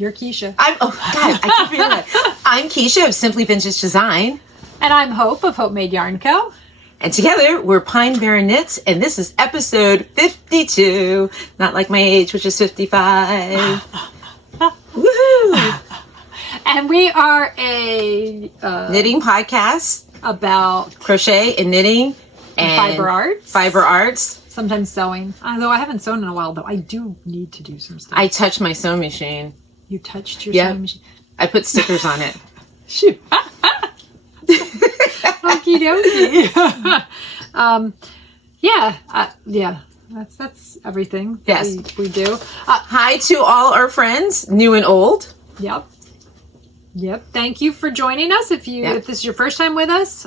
You're Kiesha. I keep forgetting that. I'm Kiesha of Simply Vintage Design. And I'm Hope of Hopemade Yarnco. And together, we're Pine Barren Knits, and this is episode 52. Not like my age, which is 55. Woohoo! And we are a... knitting podcast. About... crochet and knitting. And fiber arts. Fiber arts. Sometimes sewing. Although I haven't sewn in a while, though. I do need to do some stuff. I touched my sewing machine. You touched your sewing machine? I put stickers on it. Shoot. Okie dokie. That's everything. Yes, we do. Hi to all our friends, new and old. Yep. Thank you for joining us. If this is your first time with us,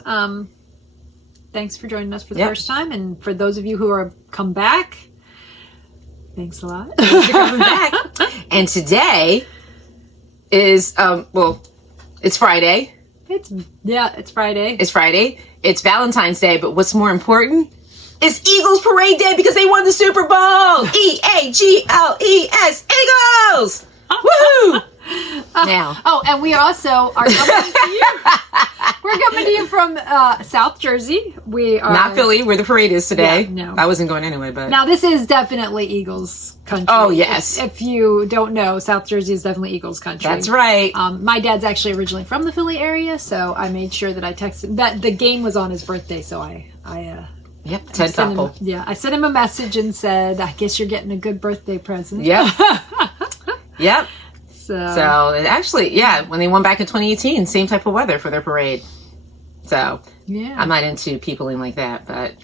thanks for joining us for the first time. And for those of you who are come back, thanks a lot. Thanks for coming back. And today is it's Friday. It's Friday. It's Friday. It's Valentine's Day, but what's more important is Eagles Parade Day because they won the Super Bowl. E-A-G-L-E-S, Eagles! Woohoo! And we also are coming to you. We're coming to you from South Jersey. We are not Philly, where the parade is today. Yeah, no, I wasn't going anyway. But now this is definitely Eagles country. Oh yes. If you don't know, South Jersey is definitely Eagles country. That's right. My dad's actually originally from the Philly area, so I made sure that I texted that the game was on his birthday. So I sent him a message and said, "I guess you're getting a good birthday present." Yep. Yep. So actually, when they won back in 2018, same type of weather for their parade. So I'm not into peopling like that, but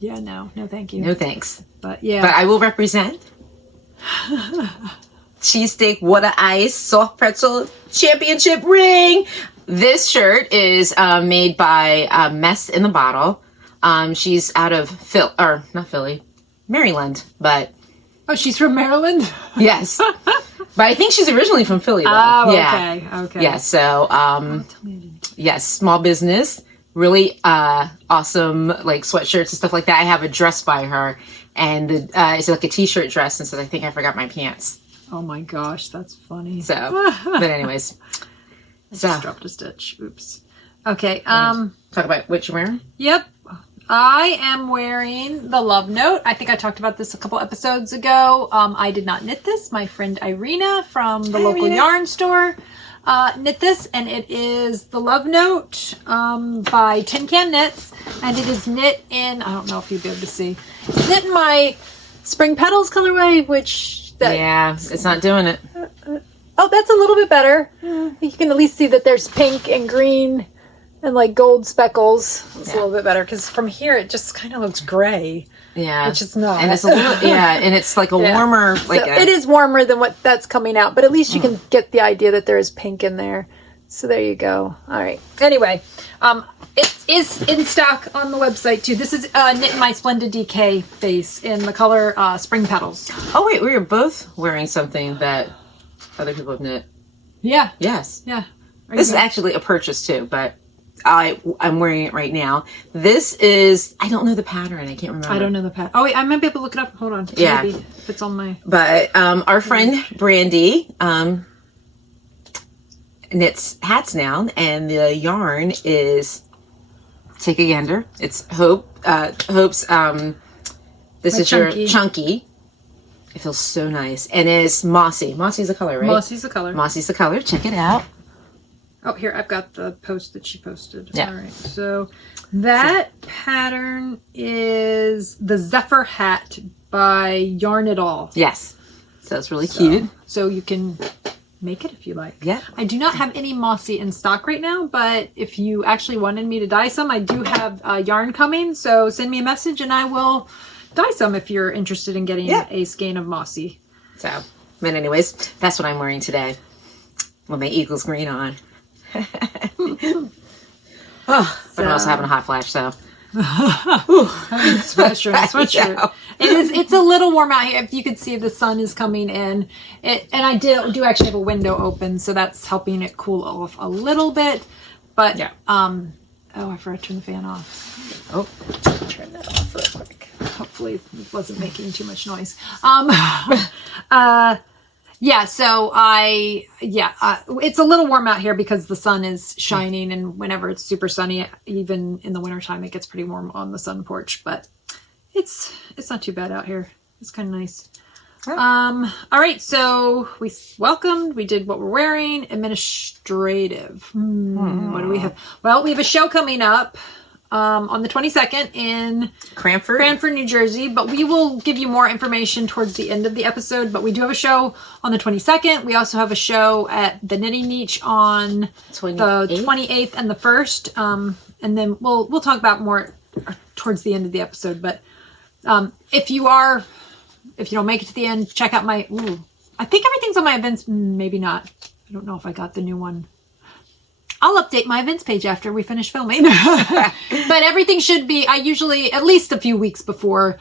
no, thank you, no thanks. But I will represent cheesesteak, water ice, soft pretzel, championship ring. This shirt is made by Mess in the Bottle. She's out of not Philly, Maryland, but she's from Maryland. Yes. But I think she's originally from Philly, though. Oh, yeah. Okay. Yeah, so, yes, small business, really awesome, like, sweatshirts and stuff like that. I have a dress by her, and it's like a t-shirt dress, and so I think I forgot my pants. Oh, my gosh, that's funny. So, but anyways. I just dropped a stitch. Oops. Okay. Talk about what you're wearing? Yep. I am wearing the Love Note. I think I talked about this a couple episodes ago. I did not knit this. My friend Irina from the local yarn store knit this, and it is the Love Note by Tin Can Knits, and it is knit in, I don't know if you'll be able to see, it's knit in my Spring Petals colorway, it's not doing it. That's a little bit better. You can at least see that there's pink and green and like gold speckles. It's a little bit better because from here it just kind of looks gray. Yeah, which is not. And it's a little and it's like a warmer. It is warmer than what that's coming out, but at least you can get the idea that there is pink in there. So there you go. All right. Anyway, it is in stock on the website too. This is knit in my Splendid DK base in the color Spring Petals. Oh wait, we are both wearing something that other people have knit. Yeah. Yes. Yeah. This is actually a purchase too, but I'm wearing it right now. This is, I don't know the pattern. I can't remember. I don't know the pattern. Oh wait, I might be able to look it up. Hold on. Yeah. Maybe if it's on my. But our friend Brandy knits hats now, and the yarn is take a gander. It's Hope's. This is your chunky. It feels so nice, and it's mossy. Mossy's the color, right? Mossy's the color. Mossy's the color. Check it out. Oh, here, I've got the post that she posted. Yeah. All right, so that pattern is the Zephyr Hat by Yarn It All. Yes. So it's really cute. So you can make it if you like. Yeah. I do not have any mossy in stock right now, but if you actually wanted me to dye some, I do have yarn coming. So send me a message and I will dye some if you're interested in getting a skein of mossy. So, but anyways, that's what I'm wearing today with my Eagles green on. But I'm also having a hot flash, so. Sweatshirt. It's a little warm out here. If you could see, the sun is coming in. And I do actually have a window open, so that's helping it cool off a little bit. But I forgot to turn the fan off. Oh, turn that off real quick. Hopefully it wasn't making too much noise. Yeah, so it's a little warm out here because the sun is shining, and whenever it's super sunny, even in the wintertime, it gets pretty warm on the sun porch, but it's not too bad out here. It's kind of nice. Oh. All right, so we welcomed, we did what we're wearing, administrative. What do we have? Well, we have a show coming up on the 22nd in Cranford, New Jersey, but we will give you more information towards the end of the episode. But we do have a show on the 22nd. We also have a show at the Knitting Niche on the 28th and the 1st. And then we'll talk about more towards the end of the episode. But if you don't make it to the end, check out my, I think everything's on my events. Maybe not. I don't know if I got the new one. I'll update my events page after we finish filming. But everything should be, I usually, at least a few weeks before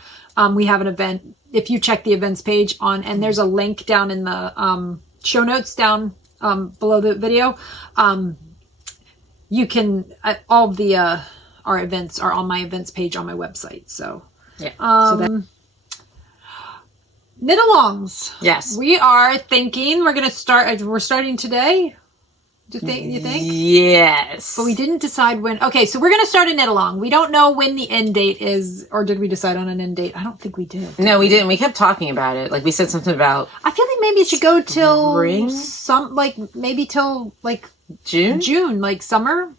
we have an event, if you check the events page and there's a link down in the show notes down below the video, you can, all of the, our events are on my events page on my website. So, yeah. Knitalongs. Yes. We are thinking we're starting today. You think? Yes. But we didn't decide when. Okay, so we're going to start a knit-along. We don't know when the end date is, or did we decide on an end date? I don't think we did. No, we didn't. We kept talking about it. Like, we said something about... I feel like maybe it should go till... Spring? Maybe till, June? June, summer.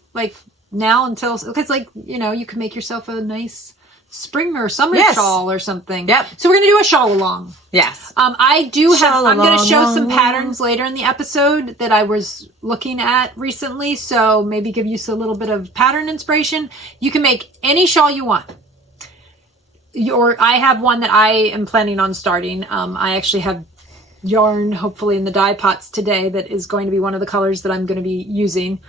Now until... Because, you can make yourself a nice... spring or summer shawl or something. Yep. So we're going to do a shawl-along. Yes. I'm going to show some patterns later in the episode that I was looking at recently. So maybe give you a little bit of pattern inspiration. You can make any shawl you want. I have one that I am planning on starting. I actually have yarn, hopefully in the dye pots today, that is going to be one of the colors that I'm going to be using.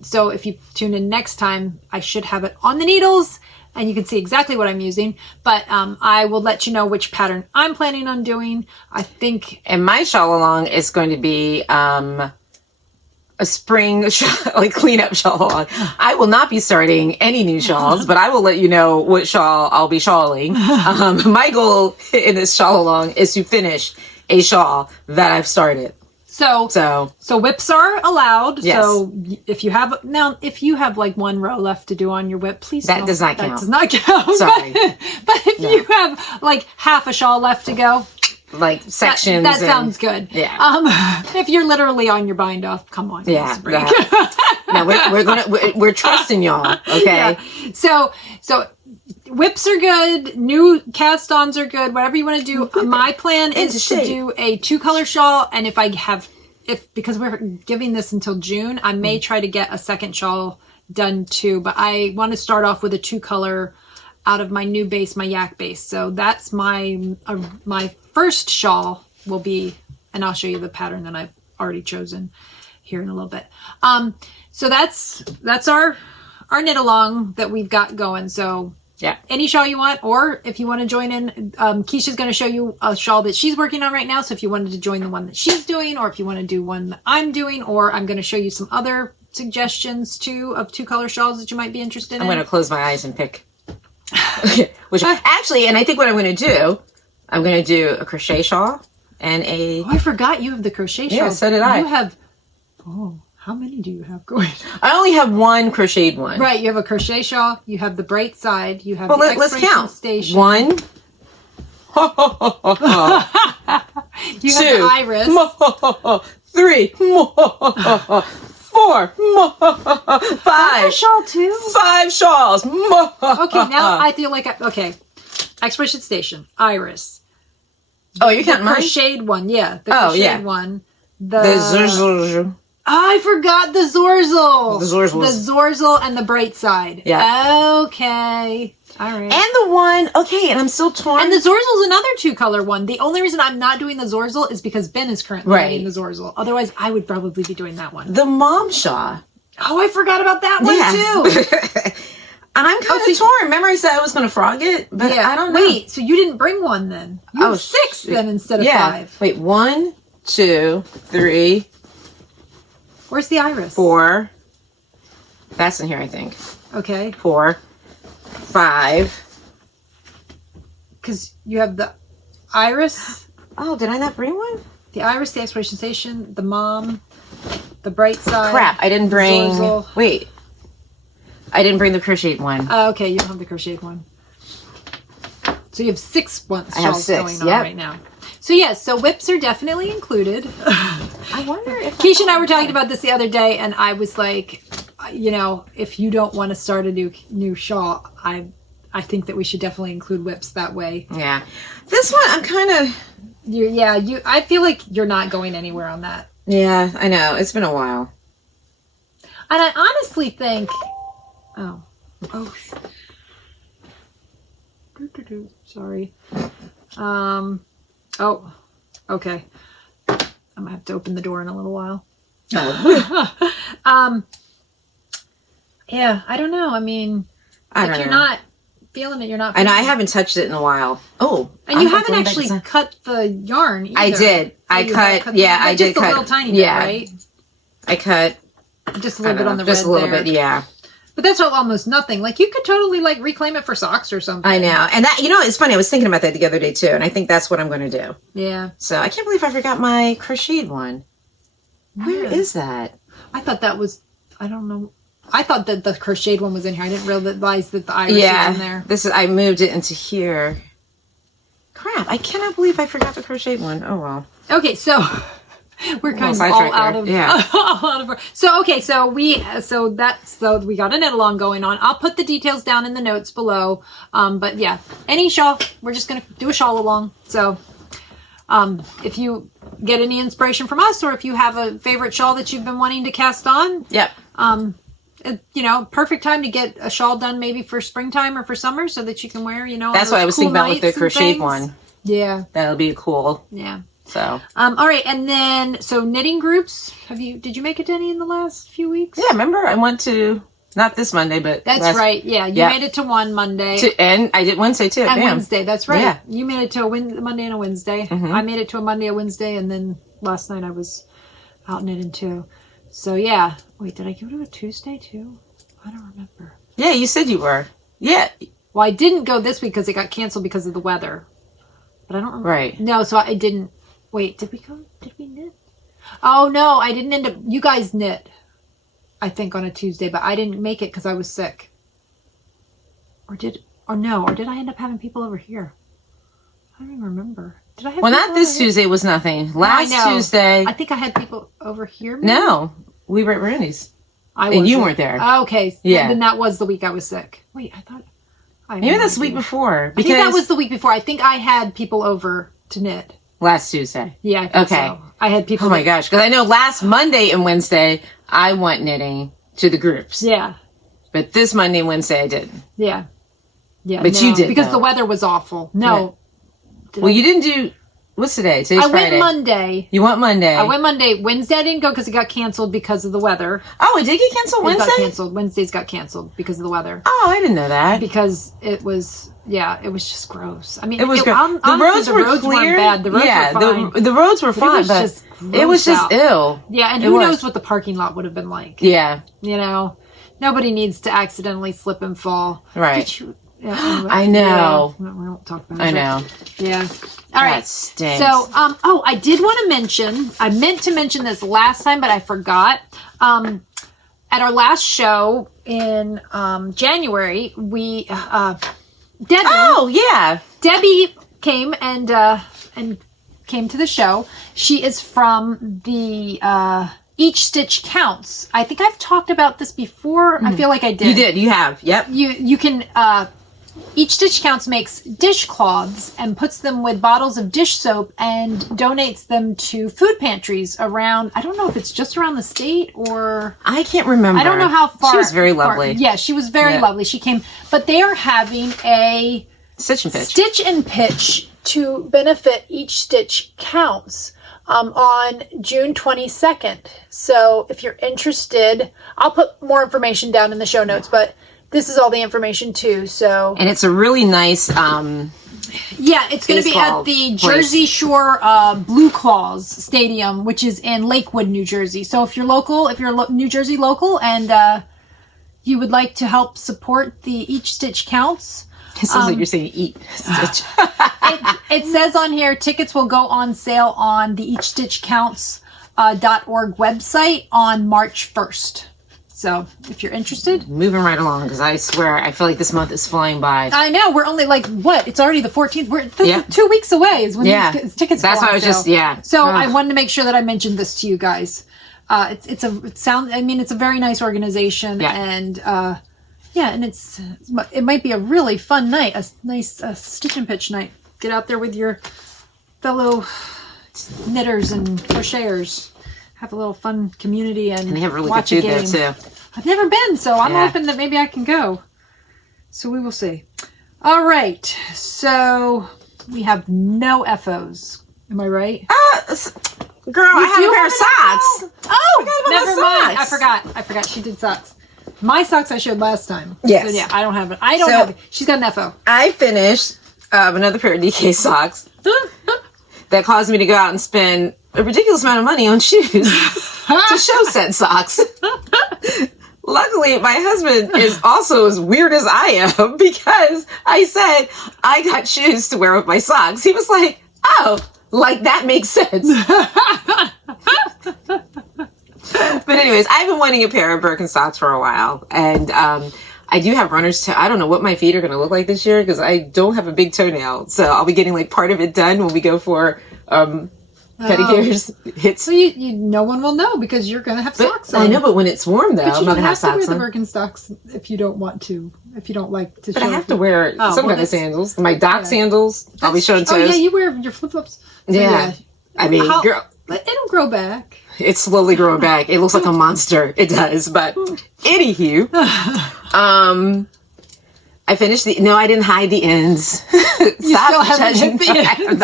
So if you tune in next time, I should have it on the needles. And you can see exactly what I'm using. But I will let you know which pattern I'm planning on doing. I think... And my shawl-along is going to be a spring cleanup shawl-along. I will not be starting any new shawls, but I will let you know what shawl I'll be shawling. My goal in this shawl-along is to finish a shawl that I've started. So whips are allowed. Yes. So if you have one row left to do on your whip, please that does not count. That does not count. Sorry. But if you have half a shawl left to go, sections. That sounds good. Yeah. If you're literally on your bind off, come on. Yeah. No, we're trusting y'all. Okay. Yeah. So whips are good. New cast-ons are good. Whatever you want to do. My plan is to do a 2-color shawl, and because we're giving this until June, I may try to get a second shawl done too. But I want to start off with a 2-color out of my new base, my yak base. So that's my first shawl will be, and I'll show you the pattern that I've already chosen here in a little bit. So that's our knit-along that we've got going. So. Yeah. Any shawl you want, or if you want to join in, Kiesha's going to show you a shawl that she's working on right now. So if you wanted to join the one that she's doing, or if you want to do one that I'm doing, or I'm going to show you some other suggestions too of 2-color shawls that you might be interested in. I'm going to close my eyes and pick. Which actually, and I think what I'm going to do a crochet shawl and a... Oh, I forgot you have the crochet shawl. Yeah, so did I. You have... Oh, how many do you have going? I only have one crocheted one. Right, you have a crochet shawl, you have the bright side, you have the let's count. Station. 1. You have the iris. 3. 4. 5. That's a shawl too? 5 shawls. Okay, now I feel like Exploration Station, iris. Oh, you count mine? Crocheted one, yeah. The crocheted one. The I forgot the Zorzel. The Zorzel and the bright side. Yeah. Okay. All right. And the one, and I'm still torn. And the Zorzel's another 2-color one. The only reason I'm not doing the Zorzel is because Ben is currently doing the Zorzel. Otherwise, I would probably be doing that one. The Mom Shaw. Oh, I forgot about that one too. And I'm kind of torn. Remember I said I was going to frog it? But I don't know. Wait, so you didn't bring one then? You have 6 then instead of 5. Wait, 1, 2, 3... Where's the iris? 4. That's in here, I think. Okay. 4, 5. Because you have the iris. Oh, did I not bring one? the Iris, the Exploration Station, the Mom, the Bright Side. Crap, I didn't bring... Zorzal. Wait. I didn't bring the crocheted one. Oh, okay, you don't have the crocheted one. So you have 6 shawls going on right now. So yes, so whips are definitely included. I wonder if Kiesha and I were talking about this the other day, and I was like, you know, if you don't want to start a new shawl, I think that we should definitely include whips that way. Yeah, this one I'm kind of. I feel like you're not going anywhere on that. Yeah, I know. It's been a while. And I honestly think, sorry. Okay. I'm gonna have to open the door in a little while. Yeah, I don't know. I mean, if you're not feeling it, you're not feeling And I haven't touched it in a while. Oh. And you haven't actually cut the yarn either. I did. I cut. Yeah, I did cut. Just a little tiny bit, right? I cut. Just a little bit on the red. Just a little bit, yeah. But that's almost nothing. Like, you could totally, like, reclaim it for socks or something. I know. And that, you know, it's funny. I was thinking about that the other day, too. And I think that's what I'm going to do. Yeah. So, I can't believe I forgot my crocheted one. Where is that? I thought that was, I don't know. I thought that the crocheted one was in here. I didn't realize that the Iris was in there. I moved it into here. Crap. I cannot believe I forgot the crocheted one. Oh, well. Okay, so... We're kind of all out of so okay, so we got a knit along going on. I'll put the details down in the notes below. But yeah, any shawl, we're just gonna do a shawl along. So if you get any inspiration from us, or if you have a favorite shawl that you've been wanting to cast on, you know, perfect time to get a shawl done maybe for springtime or for summer, so that you can wear, you know, that's what I was thinking about with the crocheted one. Yeah, that'll be cool. Yeah. So all right, and then knitting groups. Did you make it to any in the last few weeks? Yeah, remember I went to, not this Monday, but that's right. Yeah, you made it to one Monday, and I did Wednesday too. And Wednesday, that's right. Yeah. You made it to a Monday and a Wednesday. Mm-hmm. I made it to a Monday, a Wednesday, and then last night I was out knitting too. So yeah, wait, did I go to a Tuesday too? I don't remember. Yeah, you said you were. Yeah. Well, I didn't go this week because it got canceled because of the weather. But I don't remember. Right. No, so I didn't. Wait, did we knit? Oh, no, I didn't end up... You guys knit, I think, on a Tuesday, but I didn't make it because I was sick. Or did I end up having people over here? I don't even remember. Did I have not this Tuesday was nothing. Last Tuesday... I think I had people over here, maybe? No, we were at Rooney's. And you weren't there. Oh, okay. Yeah. Then that was the week I was sick. Wait, I thought... Maybe that's the week before. I think that was the week before. I think I had people over to knit. Last Tuesday. Yeah, I think so. I had people... Oh my gosh, because I know last Monday and Wednesday, I went knitting to the groups. Yeah. But this Monday and Wednesday, I didn't. Yeah. Yeah, but you did, because the weather was awful. No. Yeah. Well, you didn't do... What's today? Today's Friday. I went Monday. You went Monday. I went Monday. Wednesday I didn't go because it got canceled because of the weather. Oh, it did get canceled Wednesday? It got canceled. Wednesdays got canceled because of the weather. Oh, I didn't know that. Because it was... Yeah, it was just gross. I mean, it was gross. Honestly, the roads clear. Weren't bad. The roads were fine. The roads were fine, but it was just ill. Yeah, and who knows what the parking lot would have been like. Yeah. You know, nobody needs to accidentally slip and fall. Right. Anyway, I know. Yeah, we won't talk about it. I know. Yeah. All right. That stinks. So, I did want to mention, I meant to mention this last time, but I forgot. At our last show in January, we... Debbie. Oh, yeah. Debbie came and came to the show. She is from the Each Stitch Counts. I think I've talked about this before. I feel like I did. You did. You have. Yep. You can... Each Stitch Counts makes dishcloths and puts them with bottles of dish soap and donates them to food pantries around... I don't know if it's just around the state or... I can't remember. I don't know how far. She was very lovely. Yeah, she was very lovely. She came... But they are having a... Stitch and Pitch. Stitch and Pitch to benefit Each Stitch Counts on June 22nd. So if you're interested... I'll put more information down in the show notes, but... This is all the information too, so... And it's a really nice, yeah, it's going to be at the Jersey Shore Blue Claws Stadium, which is in Lakewood, New Jersey. So if you're local, if you're New Jersey local and you would like to help support the Each Stitch Counts, It sounds like you're saying eat stitch. It says on here, tickets will go on sale on the eachstitchcounts.org website on March 1st. So if you're interested. Moving right along, because I swear, I feel like this month is flying by. I know. We're only like, what? It's already the 14th. This is 2 weeks away is when these tickets go on sale. That's why I was just, So I wanted to make sure that I mentioned this to you guys. It's a very nice organization. Yeah. And, and it might be a really fun night, a nice stitch and pitch night. Get out there with your fellow knitters and crocheters. Have a little fun community and they have really good food there too. I've never been, so I'm hoping that maybe I can go. So we will see. All right, so we have no FOs. Am I right? Girl, I have a pair of socks. Oh, never mind. I forgot. She did socks. My socks I showed last time. Yes. So I don't have it. I don't have it. She's got an FO. I finished another pair of DK socks that caused me to go out and spend a ridiculous amount of money on shoes to show said socks. Luckily, my husband is also as weird as I am because I said I got shoes to wear with my socks. He was like, oh, like that makes sense. But anyways, I've been wanting a pair of Birkenstocks for a while. And I do have runners. I don't know what my feet are going to look like this year because I don't have a big toenail. So I'll be getting like part of it done when we go for pedicures. So no one will know because you're going to have socks on. I know, but when it's warm though, I'm not going to have socks on. You have to wear the Birkenstocks if you don't want to, if you don't like to show. But I have to wear some kind of sandals. My dock sandals. I'll be showing toes. Oh yeah, you wear your flip-flops. Yeah. I mean, girl. It'll grow back. It's slowly growing back. It looks like a monster. It does. But anywho, I finished no, I didn't hide the ends. You still haven't hit the ends.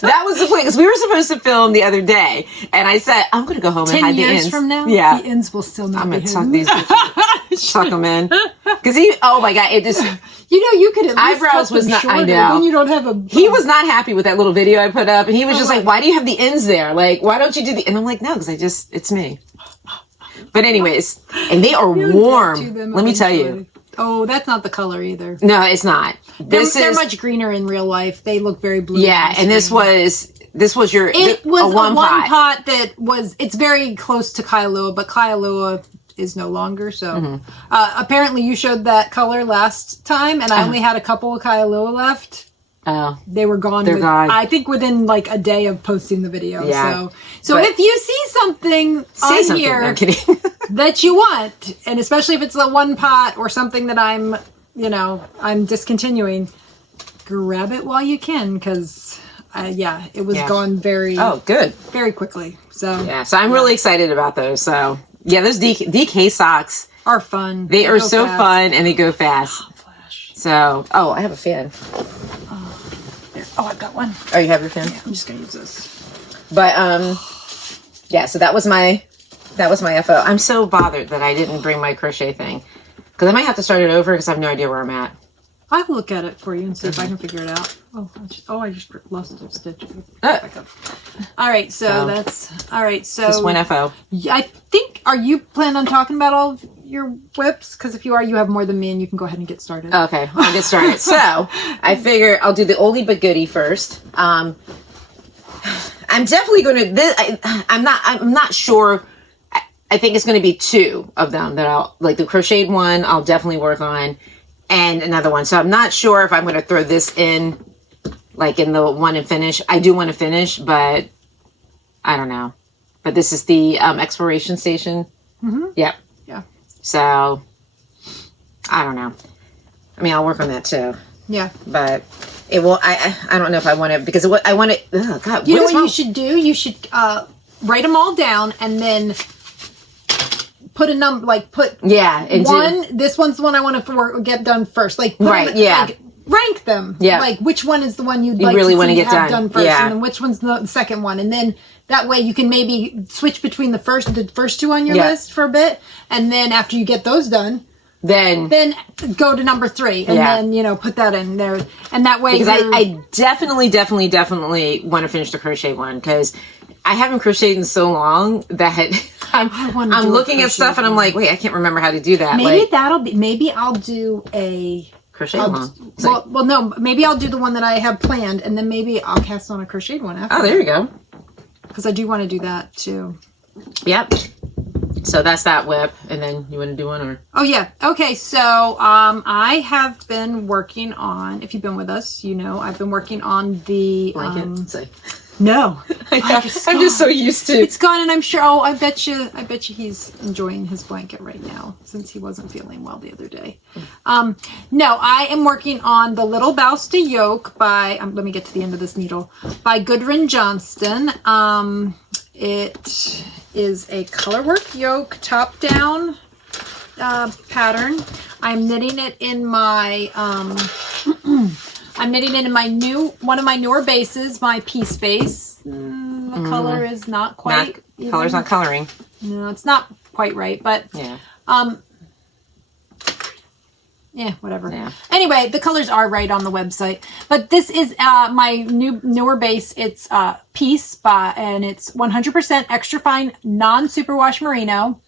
That was the point, because we were supposed to film the other day, and I said, I'm going to go home and hide the ends. 10 years from now, the ends will still not be hidden. I'm going to tuck these tuck them in. Because oh my God, it just... you could at least eyebrows was not, I know. Then you don't have a... He was not happy with that little video I put up, and he was just like, why do you have the ends there? Like, why don't you do the... And I'm like, no, because it's me. But anyways, and they are warm. Let me tell you. Oh, that's not the color either. No, it's not. They're much greener in real life. They look very blue. Yeah, and this was your a one pot that was. It's very close to Kailua, but Kailua is no longer. So apparently, you showed that color last time, and I only had a couple of Kailua left. Oh, they were gone. They're gone. I think within like a day of posting the video. Yeah. So if you see something on here I'm kidding. that you want, and especially if it's the one pot or something that I'm discontinuing, grab it while you can, because it was gone very very quickly. So so I'm really excited about those. So those DK socks are fun. They are so fun and they go fast. Oh, flash. So I have a fan. I've got one. Oh, you have your fan? Yeah, I'm just gonna use this. But so that was my FO. I'm so bothered that I didn't bring my crochet thing, because I might have to start it over because I have no idea where I'm at. I'll look at it for you and see if I can figure it out. I just lost a stitch. All right, so that's all right. So just one FO. I think. Are you planning on talking about all of your whips? Because if you are, you have more than me, and you can go ahead and get started. Okay, I'll get started. So I figure I'll do the oldie but goodie first. I'm definitely going to. I'm not sure. I think it's going to be two of them that I'll like. The crocheted one I'll definitely work on, and another one. So I'm not sure if I'm going to throw this in, like in the one and finish. I do want to finish, but I don't know. But this is the exploration station. Mm-hmm. Yep. Yeah. So I don't know. I mean, I'll work on that too. Yeah. But it will. I don't know if I want to, because I want to. Oh God. You know what you should do? You should write them all down and then put a number. Like put one. This one's the one I want to get done first. Like rank them. Yeah. Like which one is the one you'd like really want to get done first, and then which one's the second one, and then that way you can maybe switch between the first two on your list for a bit, and then after you get those done, then go to number 3, and then put that in there, and that way because I definitely want to finish the crochet one, because I haven't crocheted in so long that I'm looking at stuff and I'm like, wait, I can't remember how to do that. Maybe I'll do a crochet along. Well, no, maybe I'll do the one that I have planned, and then maybe I'll cast on a crocheted one after. Oh, there you go. Because I do want to do that too. Yep. So that's that whip, and then you want to do one or? Oh yeah. Okay. So I have been working on. If you've been with us, you know I've been working on the blanket. No, I'm just so used to. It's gone, and I'm sure. Oh, I bet you he's enjoying his blanket right now since he wasn't feeling well the other day. No, I am working on the Little Bousta Yoke by. Let me get to the end of this needle by Gudrun Johnston. It is a colorwork yoke, top down pattern. I'm knitting it in my. I'm knitting it in my one of my newer bases, my piece base. The color is not quite. Color's not coloring. No, it's not quite right, but yeah. Yeah, whatever. Yeah. Anyway, the colors are right on the website. But this is my newer base. It's piece and it's 100% extra fine, non-superwash merino.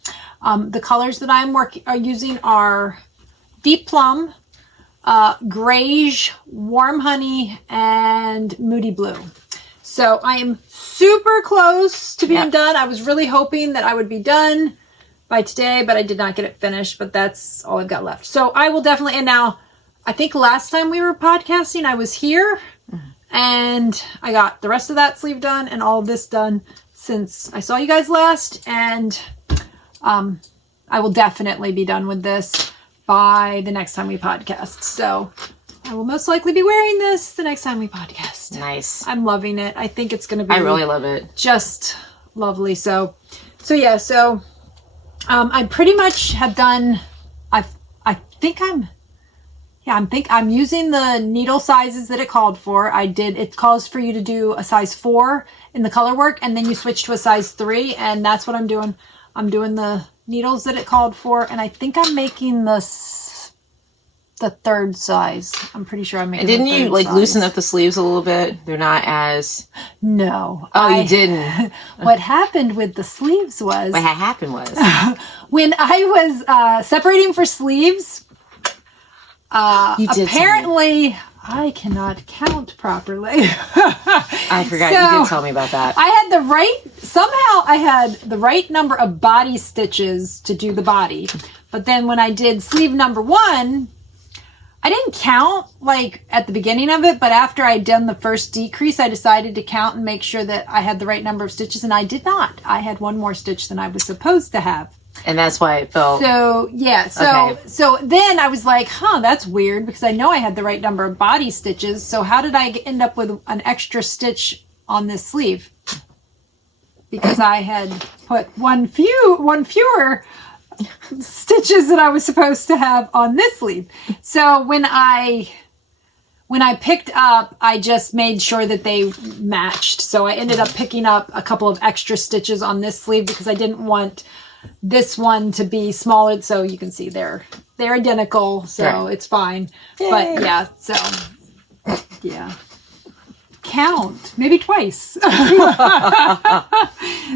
The colors that I'm using are deep plum, grayish, warm honey, and moody blue. So I am super close to being done. I was really hoping that I would be done by today, but I did not get it finished, but that's all I've got left. So I will definitely, and now I think last time we were podcasting, I was here and I got the rest of that sleeve done and all of this done since I saw you guys last. And I will definitely be done with this by the next time we podcast. So I will most likely be wearing this the next time we podcast. Nice. I'm loving it. I think it's going to be. I really love it. Just lovely. So yeah. So I pretty much have done. I'm using the needle sizes that it called for. It calls for you to do a size 4 in the color work, and then you switch to a size 3, and that's what I'm doing. I'm doing the needles that it called for, and I think I'm making the third size. I'm pretty sure I'm making. And didn't you loosen up the sleeves a little bit? They're not as. No. Oh, you didn't. What happened with the sleeves was. What happened was. When I was separating for sleeves, apparently I cannot count properly. I forgot you did tell me about that. I had the right number of body stitches to do the body. But then when I did sleeve number 1, I didn't count at the beginning of it, but after I'd done the first decrease, I decided to count and make sure that I had the right number of stitches, and I did not. I had one more stitch than I was supposed to have. And that's why it felt. So, yeah. So then I was like, that's weird because I know I had the right number of body stitches. So how did I end up with an extra stitch on this sleeve? Because I had put one fewer stitches that I was supposed to have on this sleeve. So when I picked up, I just made sure that they matched. So I ended up picking up a couple of extra stitches on this sleeve because I didn't want this one to be smaller. So you can see they're identical. So It's fine. Yay. But yeah, so yeah. Count maybe twice.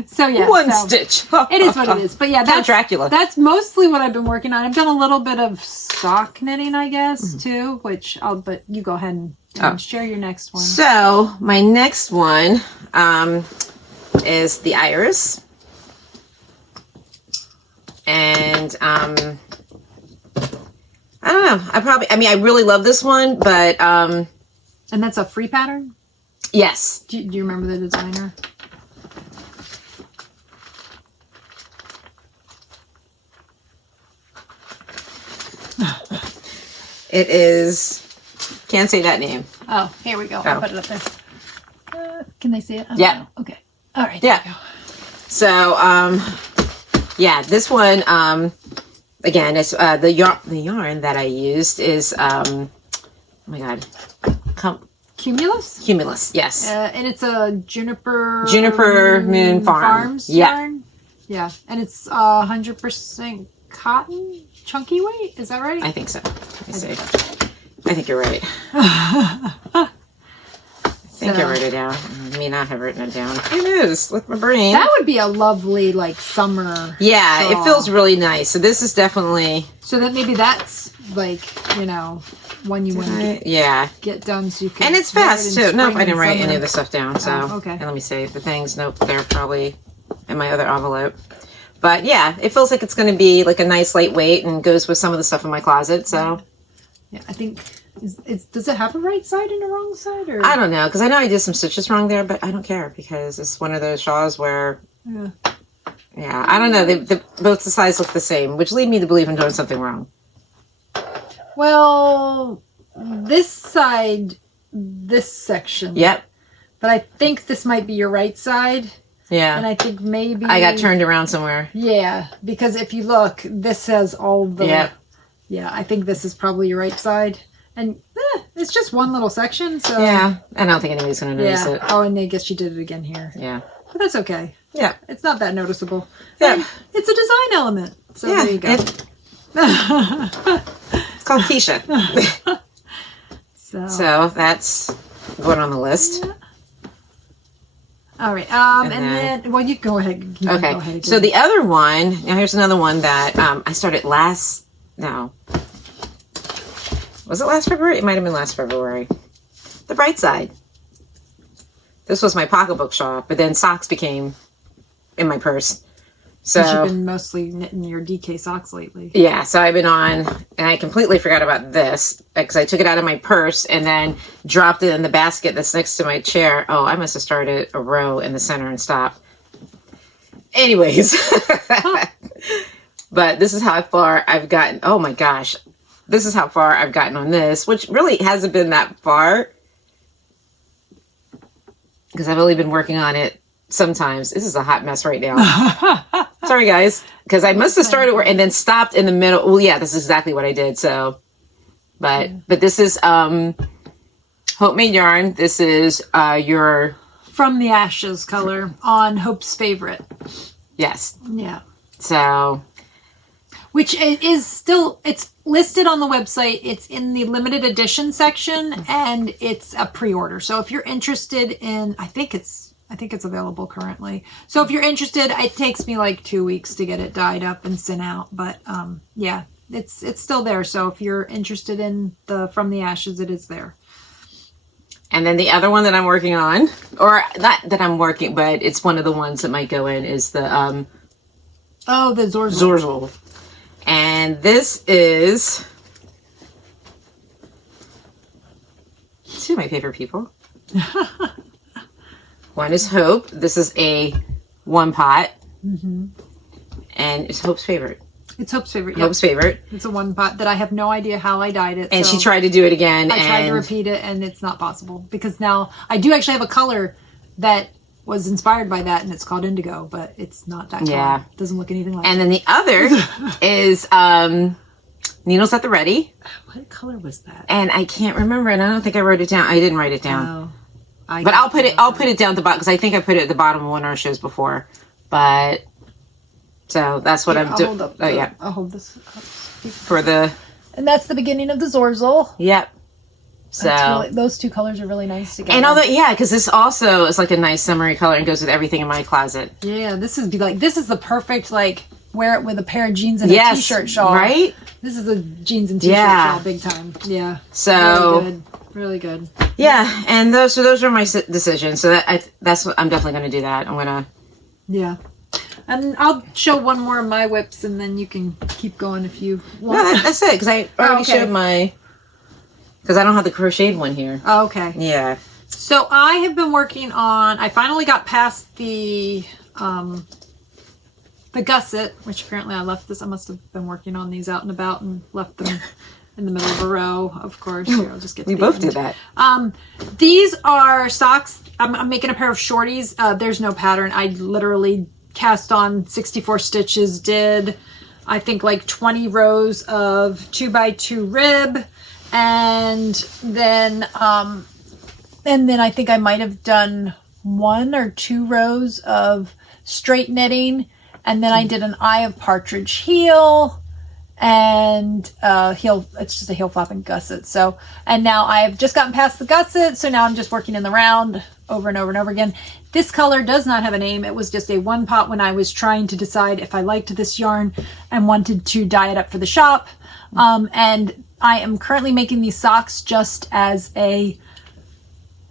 So yeah, one stitch. It is what it is. But yeah, that's Dracula. That's mostly what I've been working on. I've done a little bit of sock knitting, I guess, too. But you go ahead and share your next one. So my next one is the Iris, and I don't know. I really love this one, but and that's a free pattern. Yes. Do you remember the designer? It is. Can't say that name. Oh, here we go. I'll put it up there. Can they see it? Yeah. No. Okay. All right. Yeah. There we go. So, this one, again, it's the yarn that I used is, oh my God, Cumulus, yes. And it's a Juniper Moon Farms yarn. Yeah, and it's 100% cotton, chunky weight. Is that right? I think so. Let me see. I think you're right. think I wrote it down. I may not have written it down. Who knows? With my brain. That would be a lovely, like, summer. Yeah, shawl. it feels really nice. So this is definitely... So that maybe that's, like, you know, when you want to get done so you can... And it's fast, too. Nope, I didn't write any of the stuff down, so... Oh, okay. And let me see. The things, nope, they're probably in my other envelope. But, yeah, it feels like it's going to be, like, a nice lightweight and goes with some of the stuff in my closet, so... Yeah, I think... does it have a right side and a wrong side? Or? I don't know, because I know I did some stitches wrong there, but I don't care, because it's one of those shawls where... Yeah, I don't know. Both the sides look the same, which lead me to believe I'm doing something wrong. Well, this side, this section. Yep. But I think this might be your right side. Yeah. And I think maybe... I got turned around somewhere. Yeah, because if you look, this has all the... Yep. Yeah, I think this is probably your right side. And it's just one little section, so... Yeah, I don't think anybody's going to notice it. Oh, and I guess you did it again here. Yeah. But that's okay. Yeah. It's not that noticeable. Yeah. And it's a design element. So there you go. It's called Kiesha. So that's going on the list. Yeah. All right. And then, well, you go ahead. You okay. Go ahead so the other one, now here's another one that I started was it last February? It might have been last February. The Bright Side. This was my pocketbook shawl, but then socks became in my purse. So you've been mostly knitting your DK socks lately. Yeah, so I've been on, and I completely forgot about this because I took it out of my purse and then dropped it in the basket that's next to my chair. Oh, I must have started a row in the center and stopped. Anyways, but this is how far I've gotten. Oh my gosh, this is how far I've gotten on this, which really hasn't been that far because I've only been working on it sometimes. This is a hot mess right now. Sorry, guys, because I must have started and then stopped in the middle. Well, yeah, this is exactly what I did. So, but this is Hopemade yarn. This is your From the Ashes color on Hope's favorite. Yes. Yeah. So, which is still, it's listed on the website. It's in the limited edition section, and it's a pre-order. So if you're interested in, I think it's available currently. So if you're interested, it takes me like 2 weeks to get it dyed up and sent out. But yeah, it's still there. So if you're interested in the From the Ashes, it is there. And then the other one that I'm working on, or not that I'm working, but it's one of the ones that might go in, is the the Zorzal. Zorzal. And this is two of my favorite people. One is Hope. This is a one pot. Mm-hmm. And it's Hope's favorite. It's Hope's favorite. Yep. Hope's favorite. It's a one pot that I have no idea how I dyed it. And so she tried to do it again. I tried to repeat it, and it's not possible. Because now I do actually have a color that was inspired by that, and it's called Indigo, but it's not that color. It doesn't look anything like And then the other is Needles at the Ready. What color was that? And I can't remember, and I don't think I wrote it down. I didn't write it down. No. But I'll put it down at the bottom, because I think I put it at the bottom of one of our shows before. But so that's what I'm doing. Oh yeah. I'll hold this up. For the. And that's the beginning of the Zorzal. Yep. So those two colors are really nice together. And although because this also is like a nice summery color and goes with everything in my closet. Yeah, this is the perfect wear it with a pair of jeans and a t-shirt shawl. Right? This is a jeans and t-shirt shawl big time. Yeah. So really good. Yeah, and those are my decisions. So that's what I'm definitely going to do. That I'm gonna. Yeah. And I'll show one more of my whips, and then you can keep going if you want. No, that's it, because I already showed my. Because I don't have the crocheted one here. Oh, okay. Yeah. So I have been working on. I finally got past the gusset, which apparently I left this. I must have been working on these out and about and left them in the middle of a row. Of course, here I'll just get. We both did that. These are socks. I'm making a pair of shorties. There's no pattern. I literally cast on 64 stitches. Did I think like 20 rows of 2x2 rib. And then I think I might have done 1 or 2 rows of straight knitting. And then I did an Eye of Partridge heel. and it's just a heel flap and gusset. So, and now I've just gotten past the gusset, so now I'm just working in the round over and over and over again. This color does not have a name. It was just a one pot when I was trying to decide if I liked this yarn and wanted to dye it up for the shop. And I am currently making these socks just as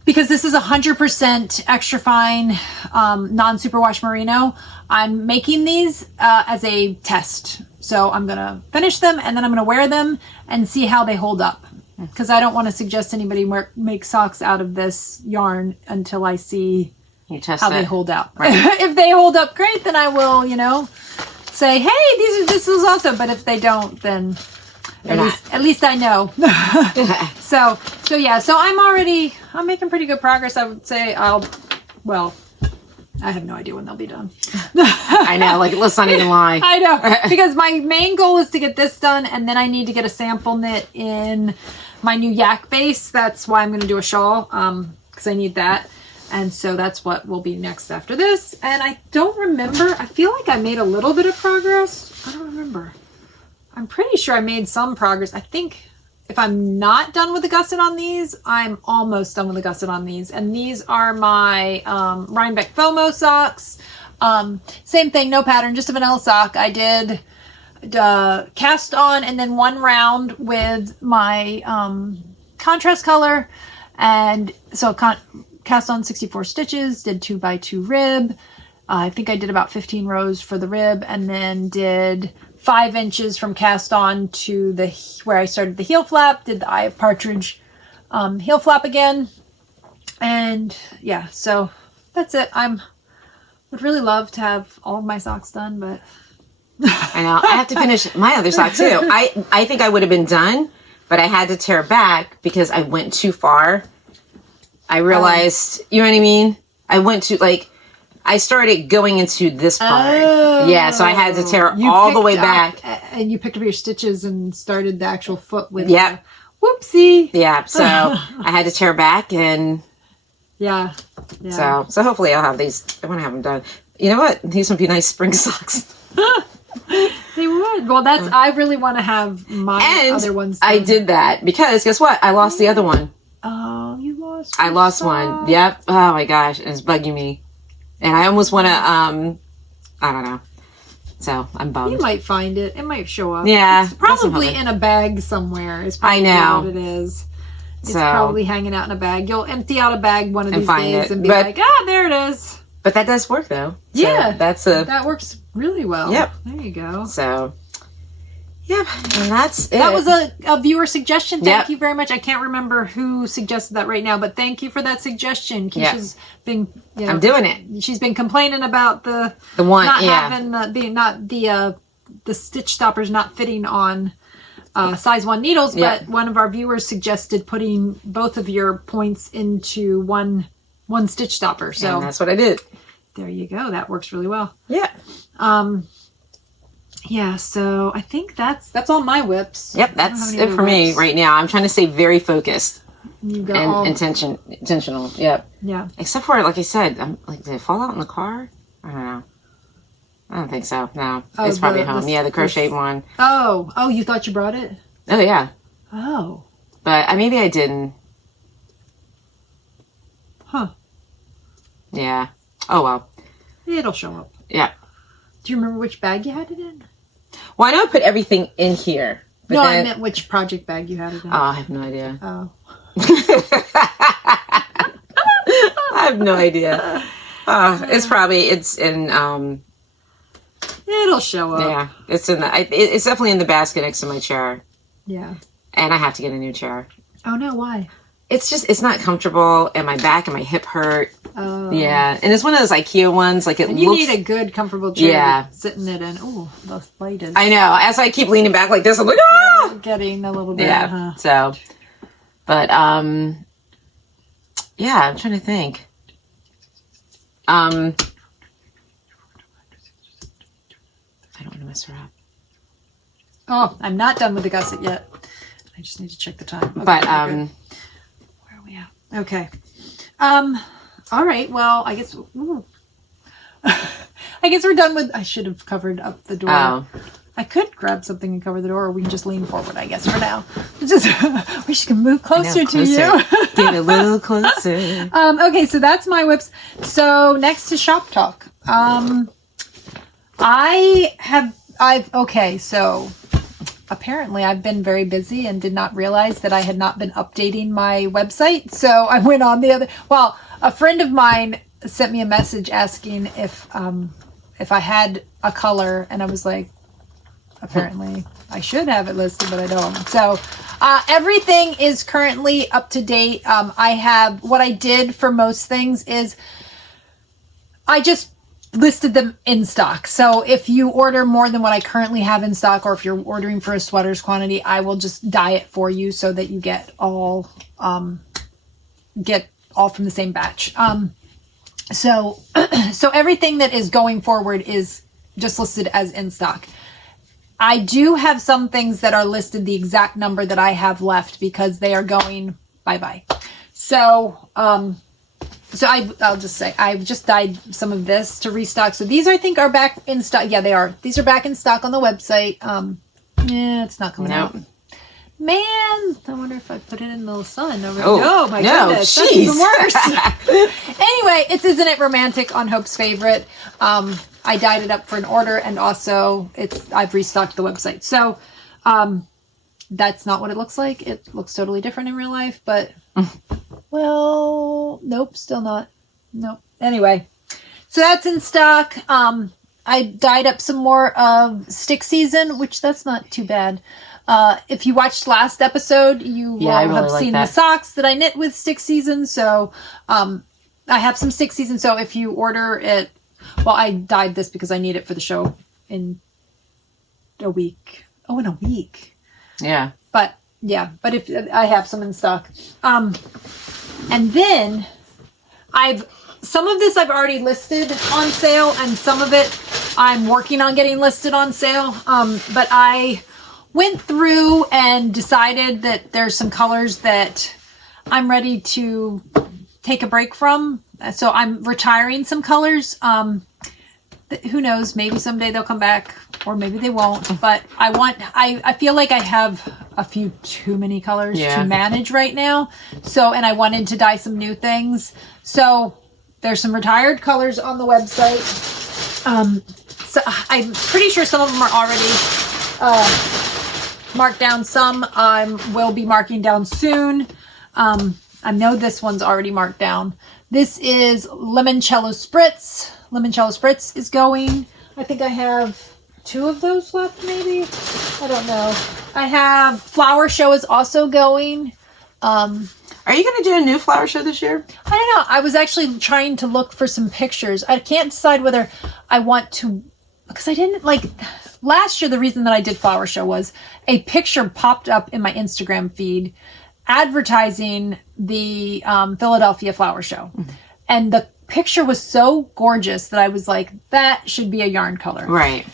because this is 100% extra fine, non-superwash merino. I'm making these as a test. So I'm going to finish them and then I'm going to wear them and see how they hold up. Because I don't want to suggest anybody make socks out of this yarn until I see how they hold up. Right. If they hold up great, then I will, say, hey, this is awesome. But if they don't, then at least I know. So yeah, so I'm making pretty good progress. I would say I have no idea when they'll be done. I know, let's not even lie. I know, because my main goal is to get this done, and then I need to get a sample knit in my new yak base. That's why I'm going to do a shawl, because I need that. And so that's what will be next after this. And I don't remember. I feel like I made a little bit of progress. I don't remember. I'm pretty sure I made some progress. I think if I'm not done with the gusset on these, I'm almost done with the gusset on these. And these are my Rhinebeck FOMO socks. Same thing, no pattern, just a vanilla sock. I did cast on and then one round with my contrast color. And so cast on 64 stitches, did 2x2 rib. I think I did about 15 rows for the rib, and then did 5 inches from cast on to where I started the heel flap, did the Eye of Partridge heel flap again. And yeah, so that's it. Would really love to have all of my socks done, but I know. I have to finish my other sock too. I think I would have been done, but I had to tear back because I went too far. I realized, you know what I mean? I went to I started going into this part. Yeah, so I had to tear all the way back. And you picked up your stitches and started the actual foot with whoopsie. Yeah, so I had to tear back and yeah. So hopefully I'll have these. I want to have them done. You know what? These would be nice spring socks. They would. Well, I really want to have my other ones done. I did that because guess what? I lost the other one. Oh, you lost I lost sock. one. Yep. Oh my gosh. It's bugging me. And I almost want to, I don't know. So I'm bummed. You might find it. It might show up. Yeah. It's probably in a bag somewhere. Is probably what it is. It's probably hanging out in a bag. You'll empty out a bag one of these days and be like, there it is. But that does work though. Yeah. So that works really well. Yep. There you go. So, yep. And that's it. That was a viewer suggestion. Thank you very much. I can't remember who suggested that right now, but thank you for that suggestion. Kiesha's been, I'm doing it. She's been complaining about the one, not having the stitch stoppers not fitting on size 1 needles, but one of our viewers suggested putting both of your points into one stitch stopper. So and that's what I did. There you go. That works really well. Yeah. Yeah, so I think that's all my whips. Yep, that's it for me right now. I'm trying to stay very focused you got and intentional. Yep. Yeah. Except for, like I said, did it fall out in the car? I don't know. I don't think so. No, it's probably home. The crochet one. Oh, you thought you brought it? Oh yeah. Oh. But maybe I didn't. Huh. Yeah. Oh well. It'll show up. Yeah. Do you remember which bag you had it in? Well, I know I put everything in here. But no, I meant which project bag you had it in. Oh, I have no idea. Oh. I have no idea. It's in it'll show up. Yeah. It's it's definitely in the basket next to my chair. Yeah. And I have to get a new chair. Oh no, why? It's not comfortable, and my back and my hip hurt. Oh. Yeah, and it's one of those IKEA ones. You need a good, comfortable chair to sit in it in. Oh, the light is. I know. As I keep leaning back like this, I'm like, ah! Getting a little bit. Yeah. Huh? So, but yeah, I'm trying to think. I don't want to mess her up. Oh, I'm not done with the gusset yet. I just need to check the time. Okay, but where are we at? Okay. All right. Well, I guess. I guess we're done with. I should have covered up the door. Oh. I could grab something and cover the door, or we can just lean forward, I guess, for now. Just, we should move closer to you. Get a little closer. Okay, so that's my whips. So next to shop talk. So apparently I've been very busy and did not realize that I had not been updating my website. So I went on a friend of mine sent me a message asking if I had a color, and I was like, apparently I should have it listed, but I don't. So everything is currently up to date. What I did for most things is I just listed them in stock. So if you order more than what I currently have in stock, or if you're ordering for a sweater's quantity, I will just dye it for you so that you get all from the same batch. So everything that is going forward is just listed as in stock. I do have some things that are listed the exact number that I have left because they are going bye-bye. So I'll just say I've just dyed some of this to restock. So these I think are back in stock. Yeah, they are. These are back in stock on the website. It's not coming out. Man, I wonder if I put it in the sun over there. Oh my goodness, that's even worse. Anyway, it's Isn't It Romantic on Hope's Favorite. I dyed it up for an order, and also I've restocked the website. So that's not what it looks like. It looks totally different in real life, but well, nope, still not. Nope. Anyway, so that's in stock. I dyed up some more of Stick Season, which that's not too bad. If you watched last episode, you will have seen the socks that I knit with Stick Season. So I have some Stick Season. So if you order it, well, I dyed this because I need it for the show in a week. Oh, in a week. Yeah. But if I have some in stock. And then some of this I've already listed on sale, and some of it I'm working on getting listed on sale. But I went through and decided that there's some colors that I'm ready to take a break from. So I'm retiring some colors. Who knows? Maybe someday they'll come back, or maybe they won't. But I feel like I have a few too many colors to manage right now. So, and I wanted to dye some new things. So there's some retired colors on the website. So I'm pretty sure some of them are already marked down. Some will be marking down soon. I know this one's already marked down. This is Limoncello Spritz. Limoncello Spritz is going. I think I have 2 of those left, maybe. I don't know. I have Flower Show is also going. Are you going to do a new flower show this year? I don't know. I was actually trying to look for some pictures. I can't decide whether I want to, because I didn't last year. The reason that I did Flower Show was a picture popped up in my Instagram feed advertising the Philadelphia Flower Show. Mm-hmm. And the picture was so gorgeous that I was like, that should be a yarn color. Right.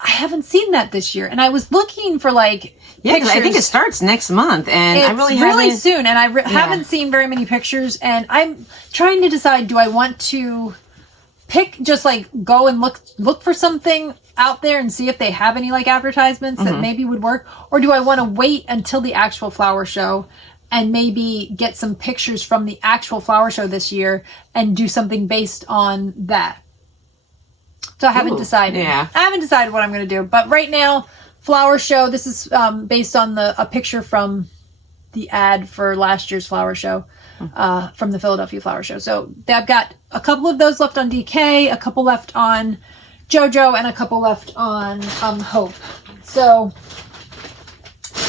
I haven't seen that this year. And I was looking for pictures. I think it starts next month. And it's really soon. And I haven't seen very many pictures. And I'm trying to decide, do I want to go and look for something out there and see if they have any advertisements that maybe would work? Or do I want to wait until the actual flower show and maybe get some pictures from the actual flower show this year and do something based on that? So I haven't decided. Yeah. I haven't decided what I'm going to do. But right now, flower show, this is based on a picture from the ad for last year's flower show, from the Philadelphia Flower Show. So I've got a couple of those left on DK, a couple left on JoJo, and a couple left on Hope. So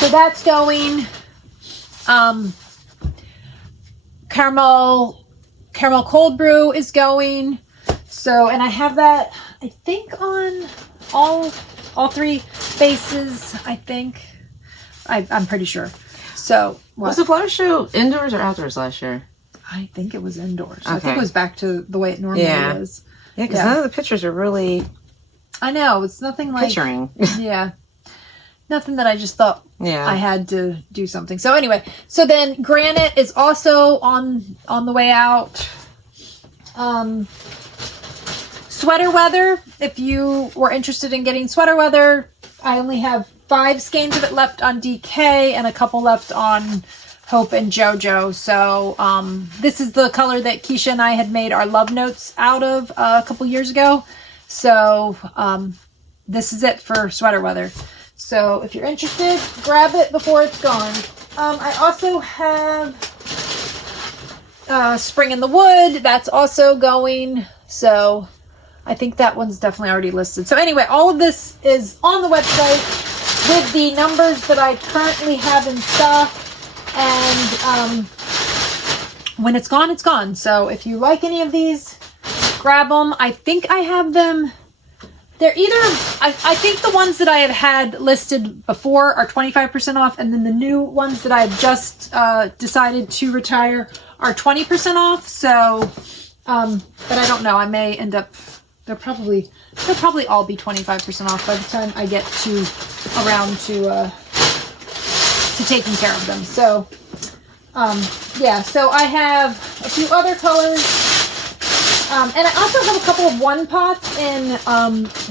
that's going. Caramel cold brew is going. So, and I have that, I think, on all 3 bases, I think. I'm pretty sure. So, was the flower show indoors or outdoors last year? I think it was indoors. Okay. I think it was back to the way it normally is. Yeah, because none of the pictures are really... I know, it's nothing like... Picturing. Yeah. Nothing that I just thought I had to do something. So anyway, so then Granite is also on the way out. Sweater weather, if you were interested in getting sweater weather, I only have 5 skeins of it left on DK and a couple left on Hope and JoJo. So this is the color that Kiesha and I had made our love notes out of a couple years ago. So this is it for sweater weather. So if you're interested, grab it before it's gone. I also have Spring in the Wood. That's also going. So I think that one's definitely already listed. So anyway, all of this is on the website with the numbers that I currently have in stock. And when it's gone, it's gone. So if you like any of these, grab them. I think I have them. They're either, I think the ones that I had listed before are 25% off. And then the new ones that I've just decided to retire are 20% off. So, but I don't know. I may end up, they'll probably all be 25% off by the time I get to around to taking care of them. So yeah, so I have a few other colors, and I also have a couple of one pots in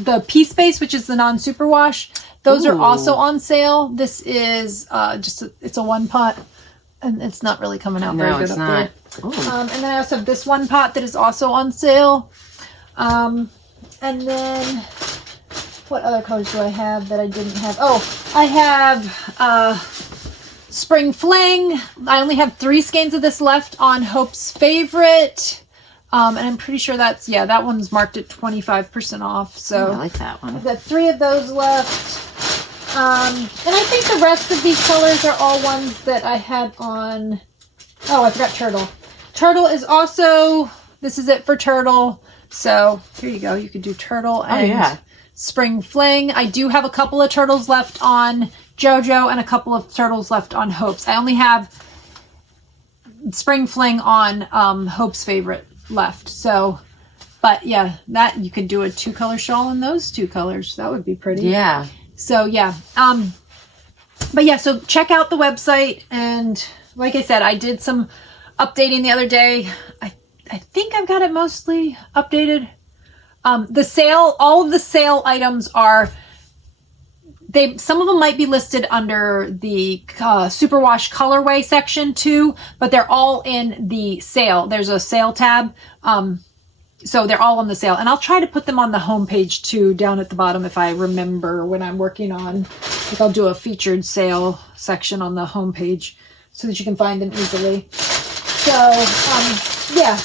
the Pea Space, which is the non-superwash. Those are also on sale. This is it's a one pot, and it's not really coming out very good up there. And then I also have this one pot that is also on sale. And then what other colors do I have that I didn't have? Oh, I have Spring Fling. I only have 3 skeins of this left on Hope's Favorite. And I'm pretty sure that's, yeah, that one's marked at 25% off. So I like that one. I've got 3 of those left. And I think the rest of these colors are all ones that I had on. Oh, I forgot Turtle. Turtle is also, this is it for Turtle. So here you go. You could do Turtle and Spring Fling. I do have a couple of turtles left on JoJo and a couple of turtles left on Hope's. I only have Spring Fling on Hope's Favorite left. So, but yeah, that you could do a 2-color shawl in those 2 colors. That would be pretty. Yeah. So yeah. But yeah, so check out the website. And like I said, I did some updating the other day. I think I've got it mostly updated. The sale, all of the sale items are, some of them might be listed under the Superwash colorway section too, but they're all in the sale. There's a sale tab. So they're all on the sale, and I'll try to put them on the homepage too, down at the bottom if I remember when I'm working on, like I'll do a featured sale section on the homepage so that you can find them easily. So, yeah.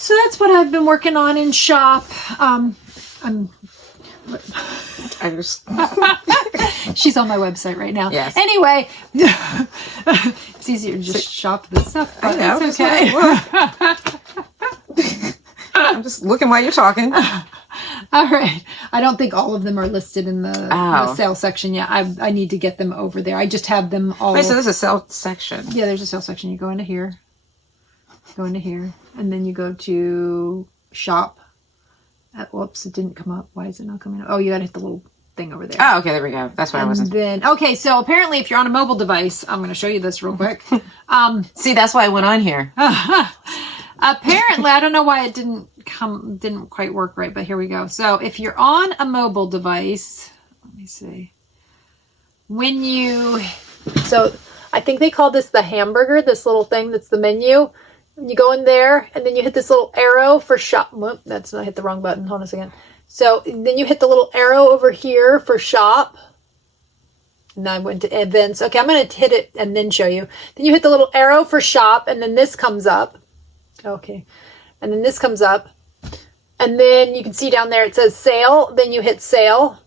So that's what I've been working on in shop. She's on my website right now. Yes. Anyway, it's easier to just shop this stuff. But I know. It's okay. I'm just looking while you're talking. All right. I don't think all of them are listed in the sale section yet. I need to get them over there. I just have them all. Wait, so there's a sale section? Yeah, there's a sale section. You go into here. Go into here. And then you go to shop. Whoops, it didn't come up. Why is it not coming up? Oh, you gotta hit the little thing over there. Oh, okay, there we go. That's what I wasn't. Then, okay, so apparently if you're on a mobile device, I'm going to show you this real quick. See, that's why I went on here. Apparently, I don't know why it didn't quite work right, but here we go. So if you're on a mobile device, let me see. So I think they call this the hamburger, this little thing that's the menu. You go in there, and then you hit this little arrow for shop. Whoop, that's I hit the wrong button. Hold on a second. So then you hit the little arrow over here for shop. And I went to events. Okay, I'm going to hit it and then show you. Then you hit the little arrow for shop, and then this comes up. Okay. And then this comes up. And then you can see down there it says sale. Then you hit sale.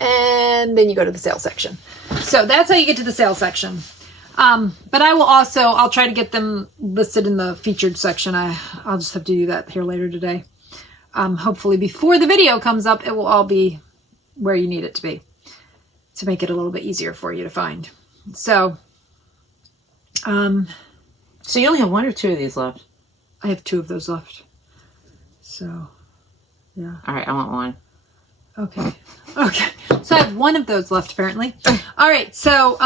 And then you go to the sale section. So that's how you get to the sale section. But I'll try to get them listed in the featured section. I'll just have to do that here later today. Hopefully before the video comes up, it will all be where you need it to be to make it a little bit easier for you to find. So, so you only have 1 or 2 of these left? I have 2 of those left. So, yeah. All right, I want 1. Okay. Okay. So I have 1 of those left apparently. All right. So,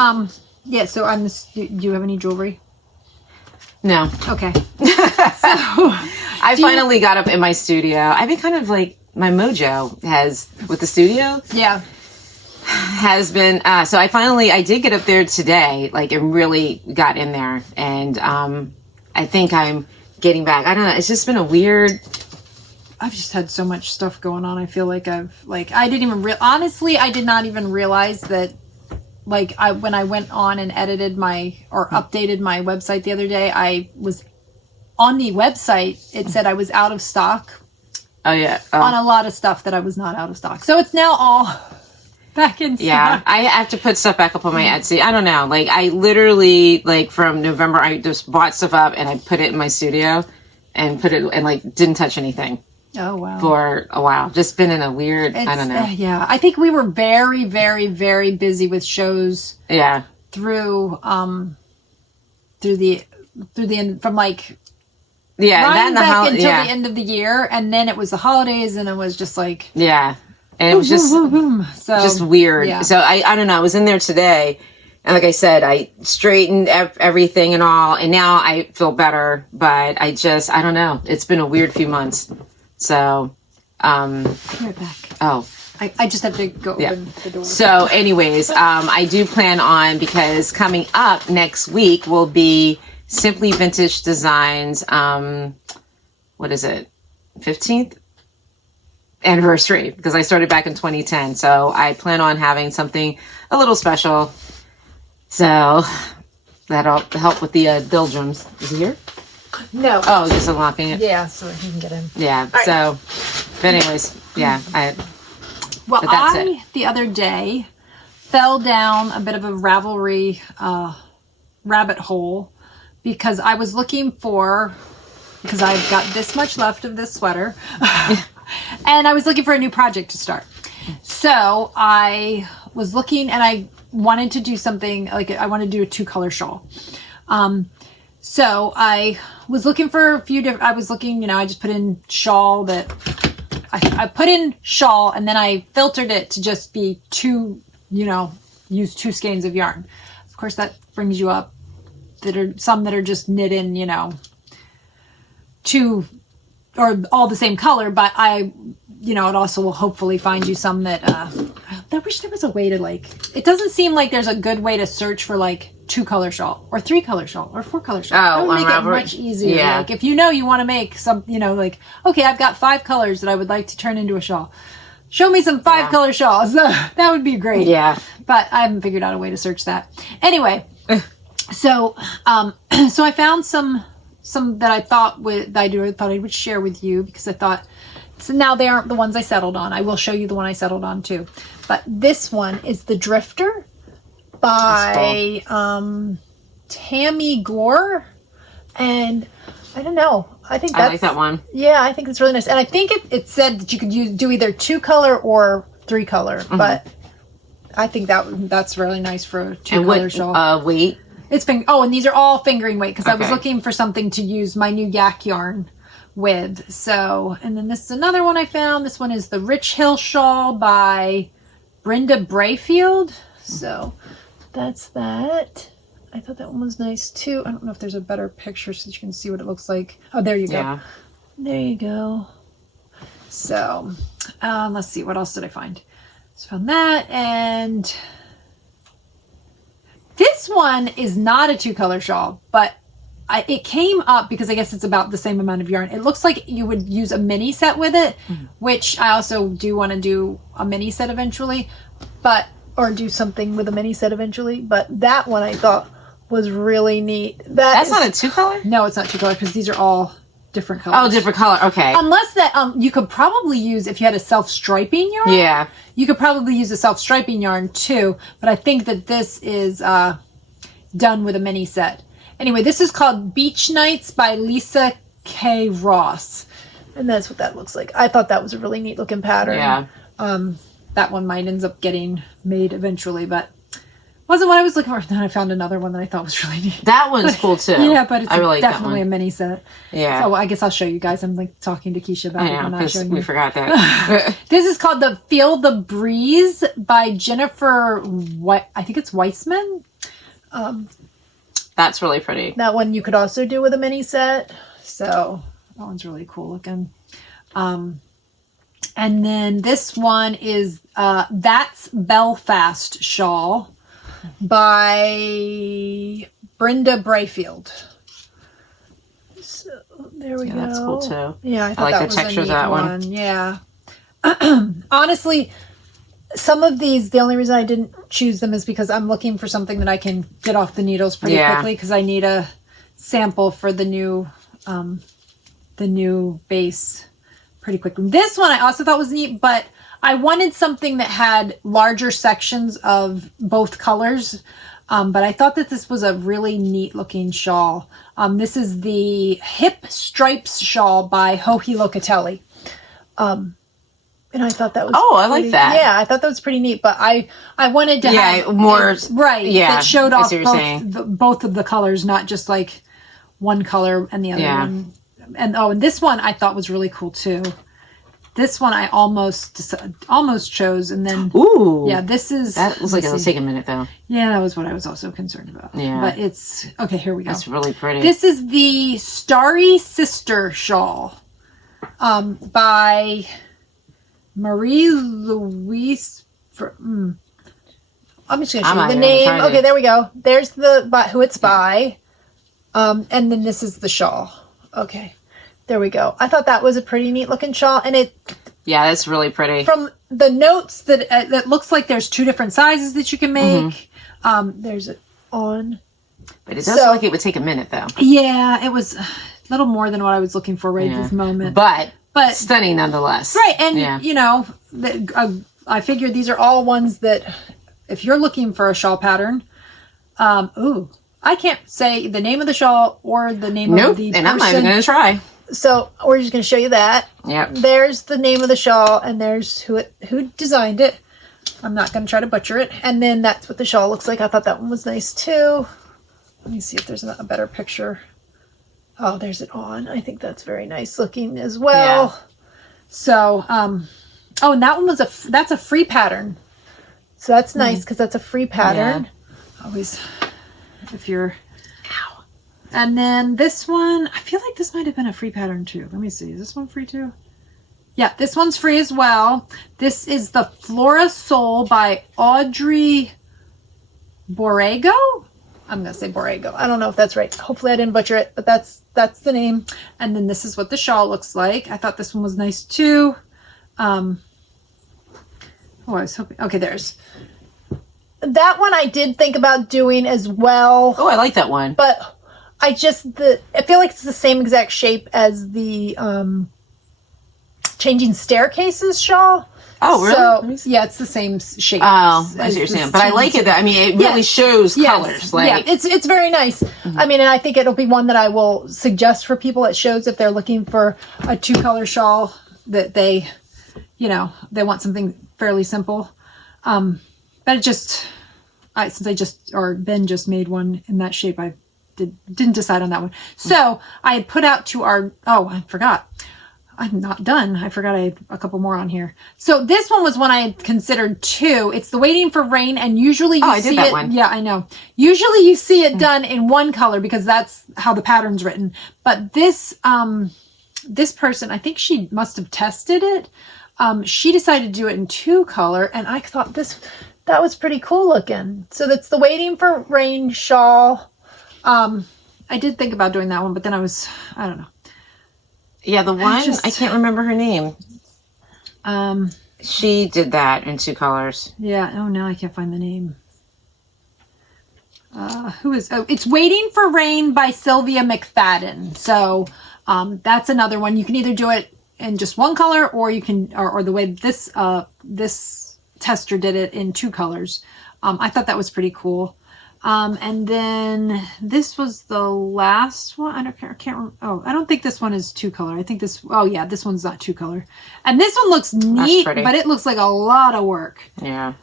yeah, so do you have any jewelry? No. Okay. I finally got up in my studio. I've been kind of like my mojo has with the studio. Yeah. Has been so I did get up there today, like, and really got in there, and I think I'm getting back. I don't know, it's just been a weird. I've just had so much stuff going on. I feel like I did not even realize that, like, when I went on and edited updated my website the other day, I was on the website, it said I was out of stock. Oh yeah. On a lot of stuff that I was not out of stock. So it's now all back in stock. Yeah, I have to put stuff back up on my Etsy. I don't know. Like, I literally, like, from November, I just bought stuff up and I put it in my studio and put it, and, like, didn't touch anything. Oh, wow. For a while. Just been in a weird, I don't know. Yeah. I think we were very, very, very busy with shows. Yeah. Through the end, from, like, yeah, right back until the end of the year, and then it was the holidays, and it was just like, yeah, and it was just just weird. Yeah. So I don't know. I was in there today, and like I said, I straightened everything and all, and now I feel better. But I don't know. It's been a weird few months. So, be right back. Oh. I just have to go open the door. So, anyways, I do plan on, because coming up next week will be Simply Vintage Designs, what is it, 15th anniversary, because I started back in 2010. So I plan on having something a little special. So that'll help with the doldrums. Is he here? No. Oh, just unlocking it. Yeah, so he can get in. Yeah. Right. So, but anyways, yeah. Well, the other day fell down a bit of a Ravelry rabbit hole, because I was looking because I've got this much left of this sweater, and I was looking for a new project to start. So I was looking, and I wanted to do something, like, I wanted to do a 2-color shawl. So I was looking for a few different, I was looking, I just put in shawl I put in shawl, and then I filtered it to just be use 2 skeins of yarn. Of course, that brings you up some that are just knit in, 2 or all the same color, but it also will hopefully find you some that, I wish there was a way to, like, it doesn't seem like there's a good way to search for, like, 2-color shawl or 3-color shawl or 4-color shawl. That would make it much easier. Yeah. Like, if you want to make some, like, okay, I've got 5 colors that I would like to turn into a shawl. Show me some 5-color shawls. That would be great. Yeah. But I haven't figured out a way to search that. Anyway, so I found some that I thought I would share with you, because I thought, so now they aren't the ones I settled on. I will show you the one I settled on too. But this one is the Drifter by Tammy Gore, and I don't know. I like that one. Yeah, I think it's really nice, and I think it said that you could do either 2-color or 3-color, but I think that's really nice for a 2-color shawl. Weight. It's and these are all fingering weight, because I was looking for something to use my new yak yarn with. So, and then this is another one I found. This one is the Rich Hill Shawl by Brenda Brayfield. So that's that. I thought that one was nice too. I don't know if there's a better picture so you can see what it looks like. Oh, there you go. Yeah. There you go. So, let's see. What else did I find? Just found that, and this one is not a 2-color shawl, but it came up because I guess it's about the same amount of yarn. It looks like you would use a mini set with it, which I also do want to do a mini set eventually, or do something with a mini set eventually. But that one I thought was really neat. That's not a 2-color? No, it's not 2-color, because these are all different colors. Oh, different color. Okay. Unless that you could probably use, if you had a self-striping yarn. Yeah. You could probably use a self-striping yarn too, but I think that this is done with a mini set. Anyway, this is called Beach Nights by Lisa K. Ross, and that's what that looks like. I thought that was a really neat looking pattern. Yeah. That one might end up getting made eventually, but wasn't what I was looking for. Then I found another one that I thought was really neat. That one's cool too. Yeah, but it's definitely a mini set. Yeah. So I guess I'll show you guys. I'm like talking to Kiesha about it. I know, because we forgot that. This is called the Feel the Breeze by Jennifer I think it's Weissman. That's really pretty. That one you could also do with a mini set. So that one's really cool looking. And And then this one is That's Belfast Shawl by Brenda Brayfield. So there we go. That's cool too. Yeah, I thought like that the was texture a of neat that one. Yeah. Honestly, some of these, the only reason I didn't choose them is because I'm looking for something that I can get off the needles pretty quickly, because I need a sample for the new base pretty quickly. This one I also thought was neat, but I wanted something that had larger sections of both colors. But I thought that this was a really neat looking shawl. This is the Hip Stripes Shawl by Joji Locatelli. And I thought that was I like that. Yeah, I thought that was pretty neat. But I wanted to have more that showed off both, both of the colors, not just like one color and the other one. And this one I thought was really cool too. This one I almost chose, and then that was like it'll take a minute though. Yeah, that was what I was also concerned about. Yeah, but it's okay. Here we go. That's really pretty. This is the Starry Sister Shawl, by Marie-Louise. I'm just going to show you the name. Okay, there we go. There's who it's by. And then this is the shawl. Okay, there we go. I thought that was a pretty neat looking shawl. And that's really pretty. From the notes that it looks like there's 2 different sizes that you can make. There's it on. But it does look like it would take a minute though. Yeah, it was a little more than what I was looking for at this moment. But stunning nonetheless. Right. And, you know, I figured these are all ones that if you're looking for a shawl pattern, I can't say the name of the shawl or the name of the person. And I'm not even going to try. So we're just going to show you that. Yep. There's the name of the shawl, and there's who designed it. I'm not going to try to butcher it. And then that's what the shawl looks like. I thought that one was nice too. Let me see if there's a better picture. Oh, there's it on. I think that's very nice looking as well. Yeah. So, and that one was that's a free pattern. So that's nice because that's a free pattern. Yeah. Always, if you're, And then this one, I feel like this might have been a free pattern too. Let me see. Is this one free too? Yeah, this one's free as well. This is the Flora Soul by Audrey Borrego. I'm going to say Borrego. I don't know if that's right. Hopefully I didn't butcher it, but that's the name. And then this is what the shawl looks like. I thought this one was nice too. I was hoping. Okay, there's. That one I did think about doing as well. Oh, I like that one. But I feel like it's the same exact shape as the Changing Staircases shawl. Oh, really? So, yeah, it's the same shape. Oh, I see what you're saying. But I like it. I mean, it really shows colors. Like, yeah, it's very nice. Mm-hmm. I mean, and I think it'll be one that I will suggest for people. It shows if they're looking for a 2-color shawl that they want something fairly simple. But it just, Ben just made one in that shape. I didn't decide on that one. So I had put out to I forgot. I'm not done. I forgot I had a couple more on here. So this one was one I had considered too. It's the Waiting for Rain, and usually you see it. One. Yeah, I know. Usually you see it done in 1 color because that's how the pattern's written. But this person, I think she must have tested it. She decided to do it in 2 color, and I thought that was pretty cool looking. So that's the Waiting for Rain shawl. I did think about doing that one, but then I don't know. Yeah, the one, I can't remember her name. She did that in 2 colors. Yeah, now I can't find the name. It's Waiting for Rain by Sylvia McFadden. So, that's another one. You can either do it in just 1 color, or you can, or the way this tester did it in 2 colors. I thought that was pretty cool. And then this was the last one. I don't think this one is 2 color. I think this one's not 2 color. And this one looks neat, but it looks like a lot of work. Yeah.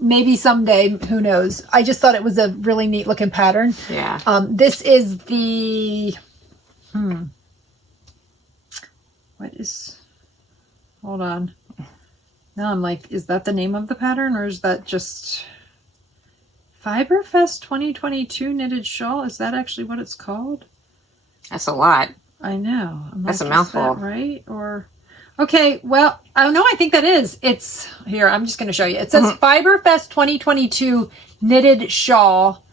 Maybe someday, who knows? I just thought it was a really neat looking pattern. Yeah. This is the, hold on. Now I'm like, is that the name of the pattern, or is that just Fiberfest 2022 knitted shawl? Is that actually what it's called? That's a lot. I know. That's a mouthful. Is that right? Or Okay, well, oh no, I think that is. It's here. I'm just going to show you. It says Fiberfest 2022 knitted shawl,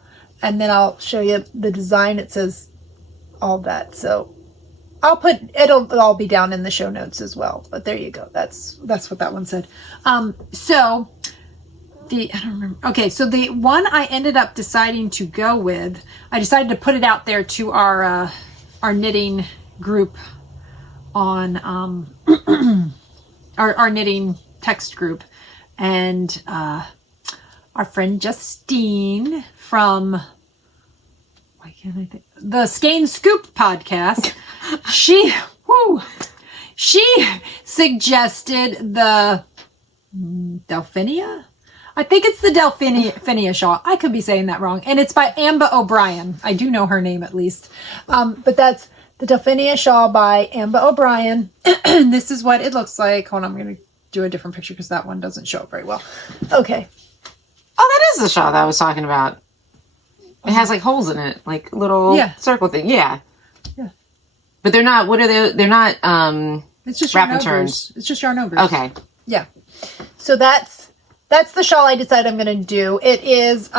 and then I'll show you the design. It says all that. So I'll put it'll all be down in the show notes as well. But there you go. That's what that one said. So I don't remember. Okay, so the one I ended up deciding to go with, I decided to put it out there to our knitting group on our knitting text group, and our friend Justine from the Skein Scoop podcast, she suggested the Delphinia. I think it's the Delphinia shawl. I could be saying that wrong. And it's by Amba O'Brien. I do know her name at least. But that's the Delphinia shawl by Amba O'Brien. This is what it looks like. Hold on, I'm going to do a different picture because that one doesn't show up very well. Okay. Oh, that is the shawl that I was talking about. It has like holes in it, like little circle thing. Yeah. Yeah. But they're not, what are they? They're not it's just wrap yarn and turns. It's just yarn overs. Okay. Yeah. So that's the shawl I decided I'm going to do. It is,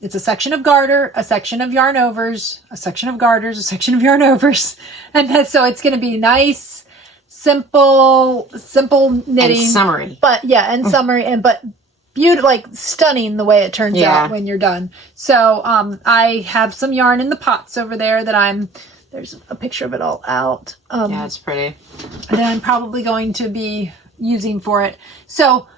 it's a section of garter, a section of yarn overs, a section of garters, a section of yarn overs. And so it's going to be nice, simple knitting. And summery. But yeah, and summery, but beautiful, like stunning the way it turns out when you're done. So, I have some yarn in the pots over there that there's a picture of it all out. Yeah, it's pretty. That I'm probably going to be using for it. So,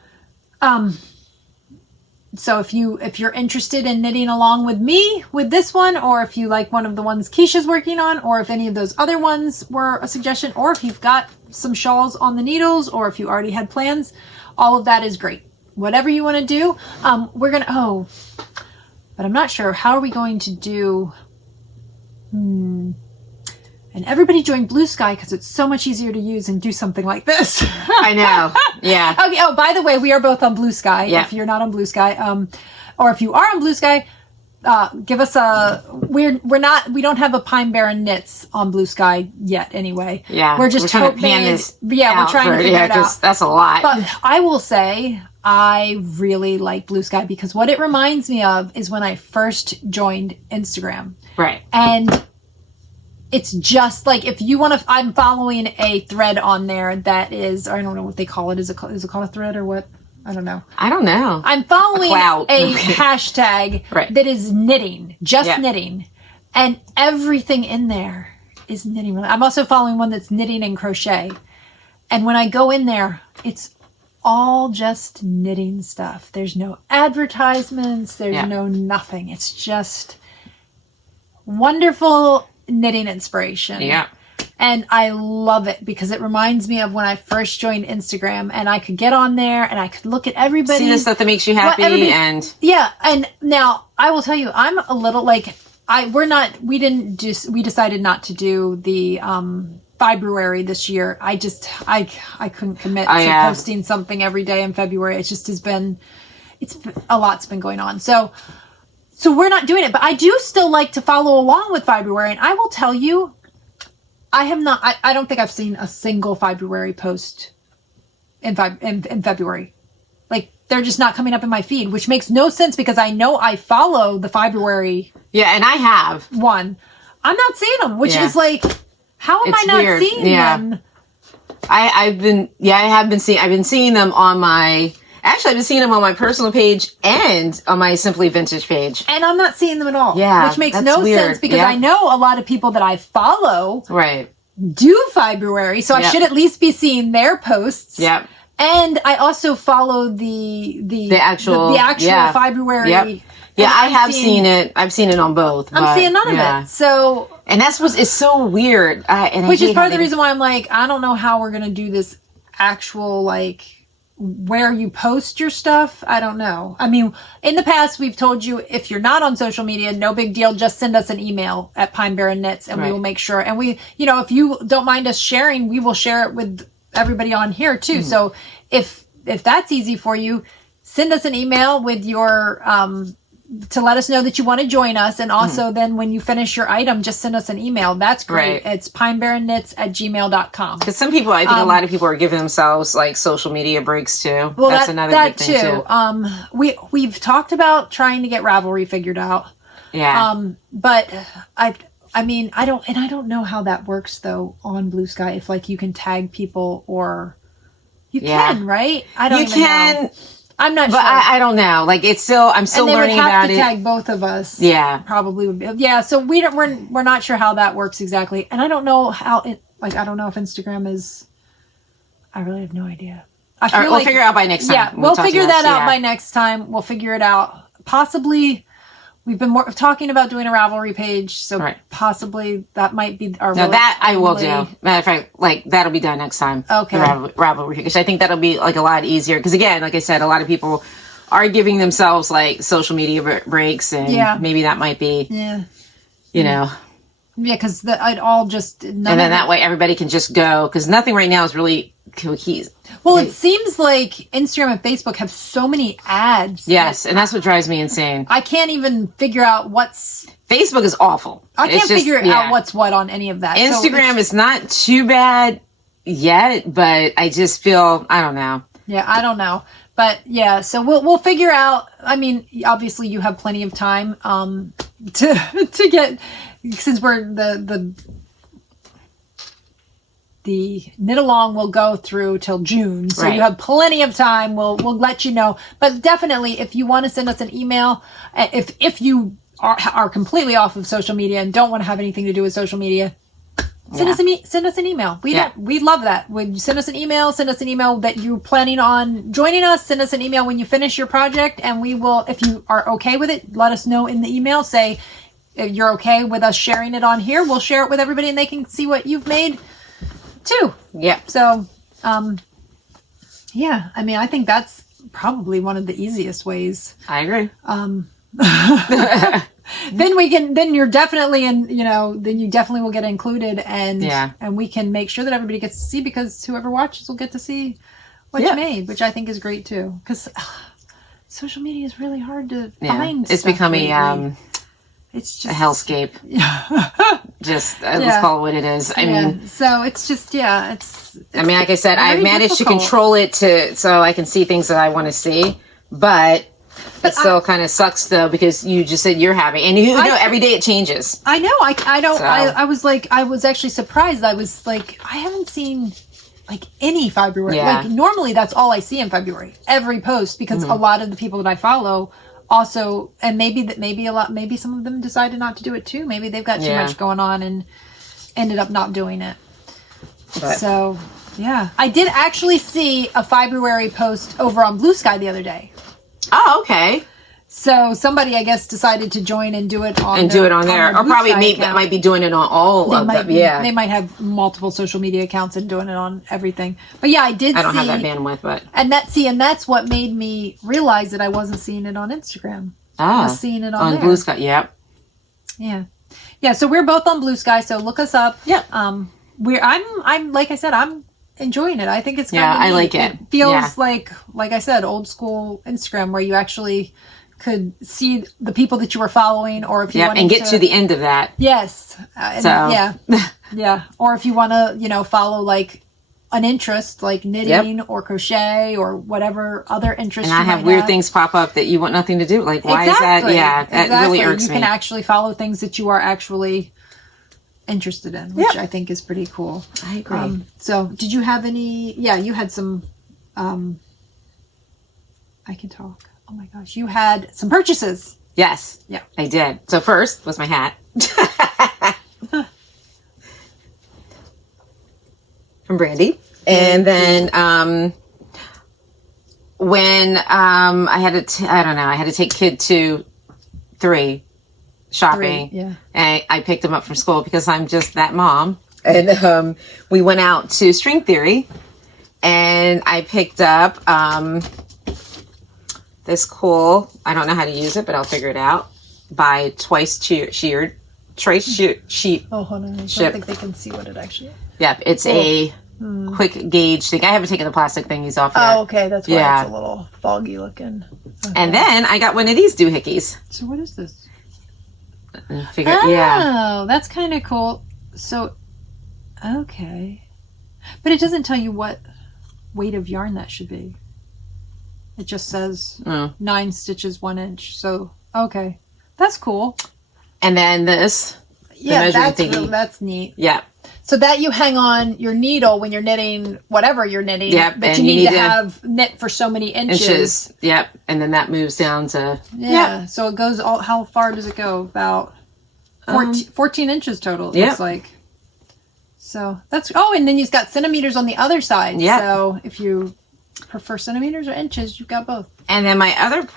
so if you're interested in knitting along with me with this one, or if you like one of the ones Kiesha's working on, or if any of those other ones were a suggestion, or if you've got some shawls on the needles, or if you already had plans, all of that is great. Whatever you want to do, we're going to, but I'm not sure. How are we going to do, and everybody join Blue Sky because it's so much easier to use and do something like this. I know. Yeah. Okay. Oh, by the way, we are both on Blue Sky. Yeah. If you're not on Blue Sky, or if you are on Blue Sky, give us we don't have a Pine Barren Knits on Blue Sky yet anyway. Yeah. We're just trying to pan this. Yeah. We're trying to figure it out. That's a lot. But I will say, I really like Blue Sky because what it reminds me of is when I first joined Instagram. Right. And it's just like, if you want to, I'm following a thread on there that is, I don't know what they call it. Is it called a thread or what? I don't know. I'm following a hashtag that is knitting, knitting. And everything in there is knitting. I'm also following one that's knitting and crochet. And when I go in there, it's all just knitting stuff. There's no advertisements. There's no nothing. It's just wonderful knitting inspiration. Yeah. And I love it because it reminds me of when I first joined Instagram, and I could get on there and I could look at everybody. See the stuff that makes you happy and yeah. And now I will tell you, I'm a little like, we decided not to do the, February this year. I couldn't commit to posting something every day in February. It just has been, a lot's been going on. So we're not doing it, but I do still like to follow along with February. And I will tell you, I don't think I've seen a single February post in February. Like, they're just not coming up in my feed, which makes no sense because I know I follow the February. Yeah, and I have one. I'm not seeing them, which is like, how am I not seeing them? I've been seeing them on my, actually I've been seeing them on my personal page and on my Simply Vintage page. And I'm not seeing them at all. Yeah. Which makes no sense because I know a lot of people that I follow do February. So I should at least be seeing their posts. Yep. And I also follow the actual February. Yep. Yeah, I have seen it. I've seen it on both. I'm seeing none of it. So, and that's it's so weird. Which is part of the reason why I'm like, I don't know how we're gonna do this actual like where you post your stuff. I don't know. I mean, in the past we've told you if you're not on social media, no big deal. Just send us an email at Pine Barren Knits, and we will make sure. And we, if you don't mind us sharing, we will share it with everybody on here too. Mm-hmm. So if that's easy for you, send us an email with your to let us know that you want to join us. And also then when you finish your item, just send us an email. That's great. Right. It's pinebarrenknits@gmail.com. Because some people, I think a lot of people are giving themselves like social media breaks too. Well, that's another big thing too. We've talked about trying to get Ravelry figured out. Yeah. But I mean, I don't know how that works though on Blue Sky. If like you can tag people or you can, right? I don't even know. I'm not sure. But I don't know. Like I'm still learning about it. And they would have to tag both of us. Yeah. Probably would be. Yeah. So we're not sure how that works exactly. And I don't know how I don't know if Instagram is, I really have no idea. We'll figure it out by next time. Yeah. We'll figure that out by next time. We'll figure it out. Possibly. We've been talking about doing a Ravelry page, so possibly that might be our. No, that I will do. Matter of fact, like that'll be done next time. Okay. The Ravelry, because I think that'll be like a lot easier. Because again, like I said, a lot of people are giving themselves like social media breaks, and maybe that might be. Yeah. You know. Yeah, because it all just. And then that way everybody can just go, because nothing right now is really cohesive. Well, it seems like Instagram and Facebook have so many ads. Yes, and that's what drives me insane. I can't even figure out what's... Facebook is awful. I can't figure out what's what on any of that. Instagram is not too bad yet, but I just feel, I don't know. Yeah, I don't know. But yeah, so we'll figure out. I mean, obviously you have plenty of time to get, since we're the Knitalong will go through till June, so you have plenty of time. We'll let you know. But definitely, if you want to send us an email, if you are completely off of social media and don't want to have anything to do with social media, send us an email. We love that. When you send us an email that you're planning on joining us. Send us an email when you finish your project, and we will, if you are okay with it, let us know in the email. Say if you're okay with us sharing it on here. We'll share it with everybody, and they can see what you've made too. Yeah. So, yeah, I mean, I think that's probably one of the easiest ways. I agree. Then you're definitely then you definitely will get included, and we can make sure that everybody gets to see, because whoever watches will get to see what you made, which I think is great too. Because social media is really hard to find. It's becoming it's just a hellscape. Just let's call it what it is. I mean, so it's just it's I mean, like I said, I managed to control it so I can see things that I want to see, but it still kind of sucks though, because you just said you're happy, and every day it changes. I know. I don't. So. I was actually surprised. I was like, I haven't seen like any February. Like normally that's all I see in February. Every post, because a lot of the people that I follow also, and maybe some of them decided not to do it too. Maybe they've got too much going on and ended up not doing it. But. So I did actually see a February post over on Blue Sky the other day. Oh, okay. So somebody, I guess, decided to join and do it on there, or probably might be doing it on all of them. Yeah, they might have multiple social media accounts and doing it on everything. But yeah, I don't have that bandwidth, but and that's what made me realize that I wasn't seeing it on Instagram. I was seeing it on Blue Sky. Yep. Yeah. So we're both on Blue Sky. So look us up. Yep. I'm like I said, I'm enjoying it. I think it's kind of neat. I like it. It feels like I said, old school Instagram, where you actually could see the people that you were following, or if you wanted and get to the end of that. Yes. Or if you want to, follow like an interest like knitting or crochet or whatever other interest. And I have weird things pop up that you want nothing to do. Like, why is that? Yeah, that really irks me. You can actually follow things that you are actually interested in, which I think is pretty cool. I agree. So did you have any, you had some, I can talk. Oh my gosh, you had some purchases. Yes. Yeah. I did. So first was my hat. From Brandy. And then when I had to take kid 2, 3 shopping. And I picked him up from school because I'm just that mom. And we went out to String Theory, and I picked up this cool, I don't know how to use it, but I'll figure it out, by Twice Sheared. Trace sheep. Oh, hold on. I don't think they can see what it actually is. Yep, it's a quick gauge thing. I haven't taken the plastic thingies off yet. Oh, okay. That's why it's a little foggy looking. Okay. And then I got one of these doohickeys. So what is this? Yeah. That's kind of cool. So, okay. But it doesn't tell you what weight of yarn that should be. It just says 9 stitches, 1 inch. So, okay. That's cool. And then this. Yeah, that's neat. Yeah. So that you hang on your needle when you're knitting whatever you're knitting. Yep. But you need to have knit for so many inches. Yep. And then that moves down to... Yeah. So it goes how far does it go? About 14 inches total, it looks like. So that's... Oh, and then you've got centimeters on the other side. Yeah. So if you prefer centimeters or inches, you've got both. And then my other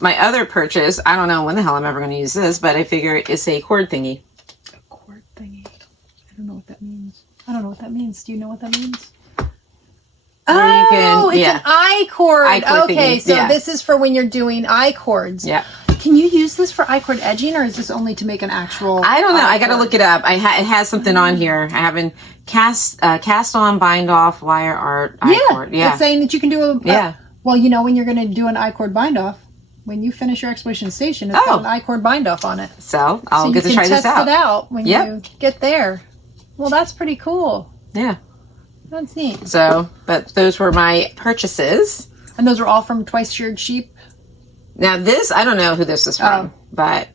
my other purchase, I don't know when the hell I'm ever going to use this, but I figure it's a cord thingy. A cord thingy. I don't know what that means. I don't know what that means. Do you know what that means? It's an I-cord. Okay, so this is for when you're doing I-cords. Yeah. Can you use this for I-cord edging, or is this only to make an actual I don't know. I-cord? I got to look it up. It has something on here. I haven't cast on, bind off, wire art, I-cord. Yeah. It's saying that you can do well, you know when you're going to do an I-cord bind off, when you finish your exploration station, it's got an I-cord bind off on it. So I'll get to try this out. You can test it out when you get there. Well, that's pretty cool. Yeah. That's neat. So, but those were my purchases. And those were all from Twice Sheared Sheep? Now this, I don't know who this is from, but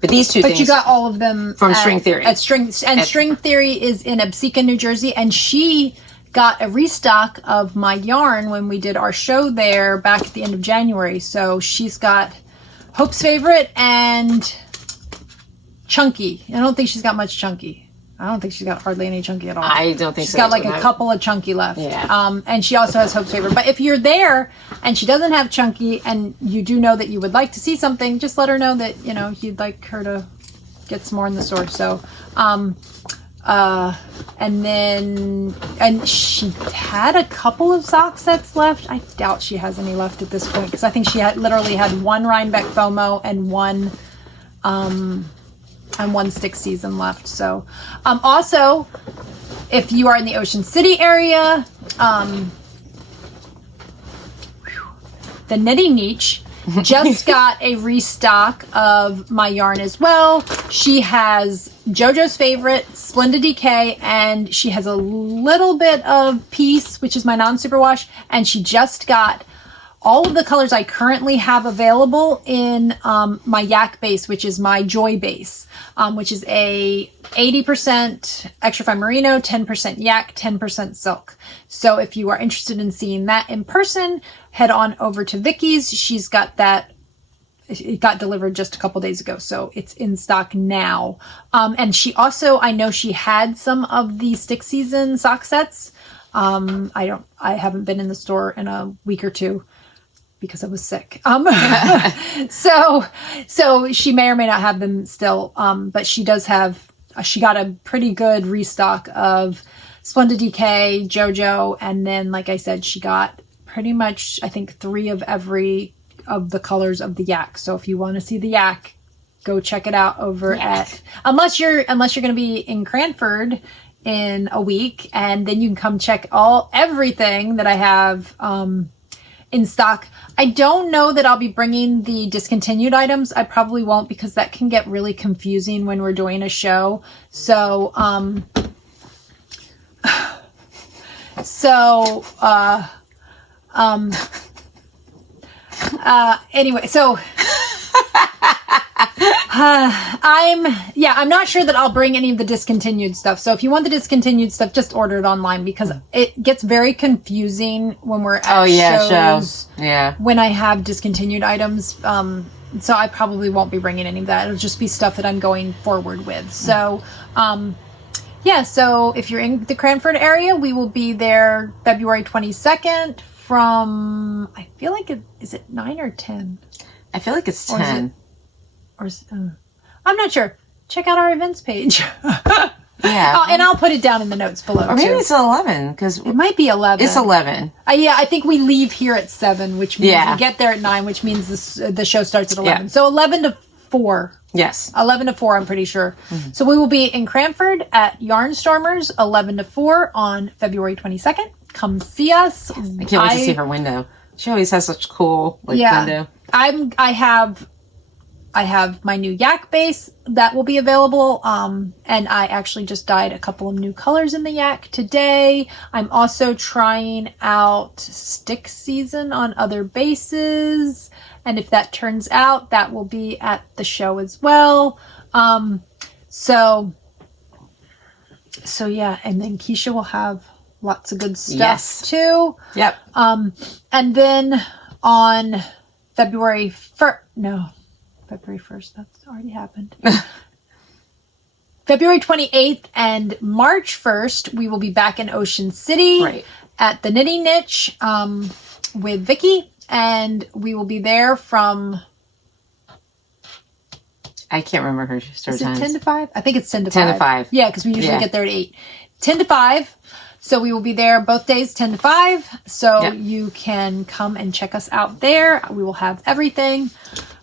these two things. But you got all of them from String Theory. String Theory is in Absecon, New Jersey, and she got a restock of my yarn when we did our show there back at the end of January. So she's got Hope's Favorite and Chunky. I don't think she's got much Chunky. I don't think she's got hardly any Chunky at all. I don't think she's got like a couple of Chunky left. Yeah. And she also has Hope's Favorite. But if you're there and she doesn't have Chunky and you do know that you would like to see something, just let her know that, you know, you'd like her to get some more in the store. So, and she had a couple of sock sets left. I doubt she has any left at this point because I think she literally had one Rhinebeck FOMO and one stick season left. So, also, if you are in the Ocean City area, the Knitting Niche just got a restock of my yarn as well. She has JoJo's Favorite, Splendid Decay, and she has a little bit of Peace, which is my non-superwash, and she just got all of the colors I currently have available in my Yak base, which is my Joy base, which is a 80% extra fine merino, 10% Yak, 10% silk. So if you are interested in seeing that in person, head on over to Vicky's. She's got that. It got delivered just a couple days ago, so it's in stock now. And she also, I know she had some of the stick season sock sets. I haven't been in the store in a week or two because I was sick. So she may or may not have them still. But she does have, she got a pretty good restock of Splendid Decay, JoJo, and then, like I said, she got pretty much, I think, 3 of every of the colors of the Yak. So if you want to see the Yak, go check it out over at, unless you're going to be in Cranford in a week, and then you can come check everything that I have in stock. I don't know that I'll be bringing the discontinued items. I probably won't, because that can get really confusing when we're doing a show. So, anyway, so I'm not sure that I'll bring any of the discontinued stuff. So if you want the discontinued stuff, just order it online, because it gets very confusing when we're at shows. Yeah. When I have discontinued items. So I probably won't be bringing any of that. It'll just be stuff that I'm going forward with. So, so if you're in the Cranford area, we will be there February 22nd from, I feel like is it 9 or 10? I feel like it's 10. I'm not sure. Check out our events page. Yeah. And I'll put it down in the notes below. Or maybe it's 11, because it might be 11. It's 11. I think we leave here at 7, which means we get there at 9, which means the show starts at 11. Yeah. So 11 to 4. Yes. 11 to 4, I'm pretty sure. Mm-hmm. So we will be in Cranford at Yarnstormers, 11 to 4 on February 22nd. Come see us. Yes. I can't wait to see her window. She always has such cool window. I have my new yak base that will be available. And I actually just dyed a couple of new colors in the yak today. I'm also trying out stick season on other bases. And if that turns out, that will be at the show as well. So yeah. And then Kiesha will have lots of good stuff too. Yep. And then on February 1st, that's already happened. February 28th and March 1st, we will be back in Ocean City at the Knitting Niche with Vicky. And we will be there from... I can't remember her start times. 10 to 5? I think it's 10 to 5. 10 to 5. Yeah, because we usually get there at 8. 10 to 5. So we will be there both days, 10 to 5. So you can come and check us out there. We will have everything.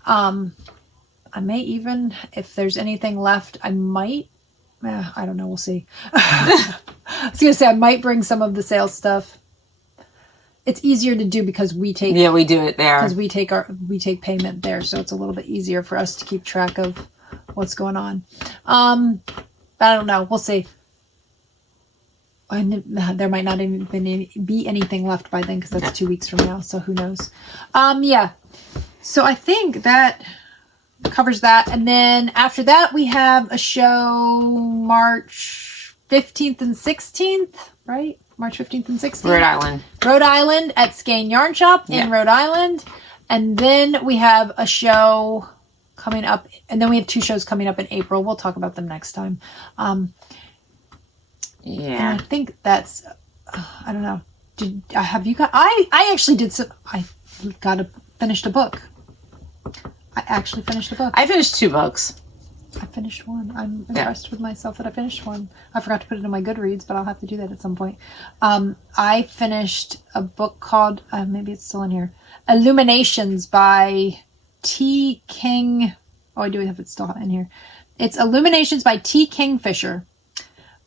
I may even, if there's anything left, I might... I don't know. We'll see. I was going to say, I might bring some of the sales stuff. It's easier to do because we take... Yeah, we do it there. Because we take payment there, so it's a little bit easier for us to keep track of what's going on. But I don't know. We'll see. And there might not even be anything left by then because that's 2 weeks from now, so who knows. Yeah. So I think that covers that. And then after that, we have a show March 15th and 16th, right? March 15th and 16th. Rhode Island at Skein Yarn Shop in Rhode Island. And then we have a show coming up. And then we have 2 shows coming up in April. We'll talk about them next time. And I think that's, I don't know. Have you got, I actually did some, finished a book. I actually finished a book. I finished 2 books. I finished one. I'm impressed with myself that I finished one. I forgot to put it in my Goodreads, but I'll have to do that at some point. I finished a book called, maybe it's still in here, Illuminations by T. King. Oh, I do have it still in here. It's Illuminations by T. Kingfisher.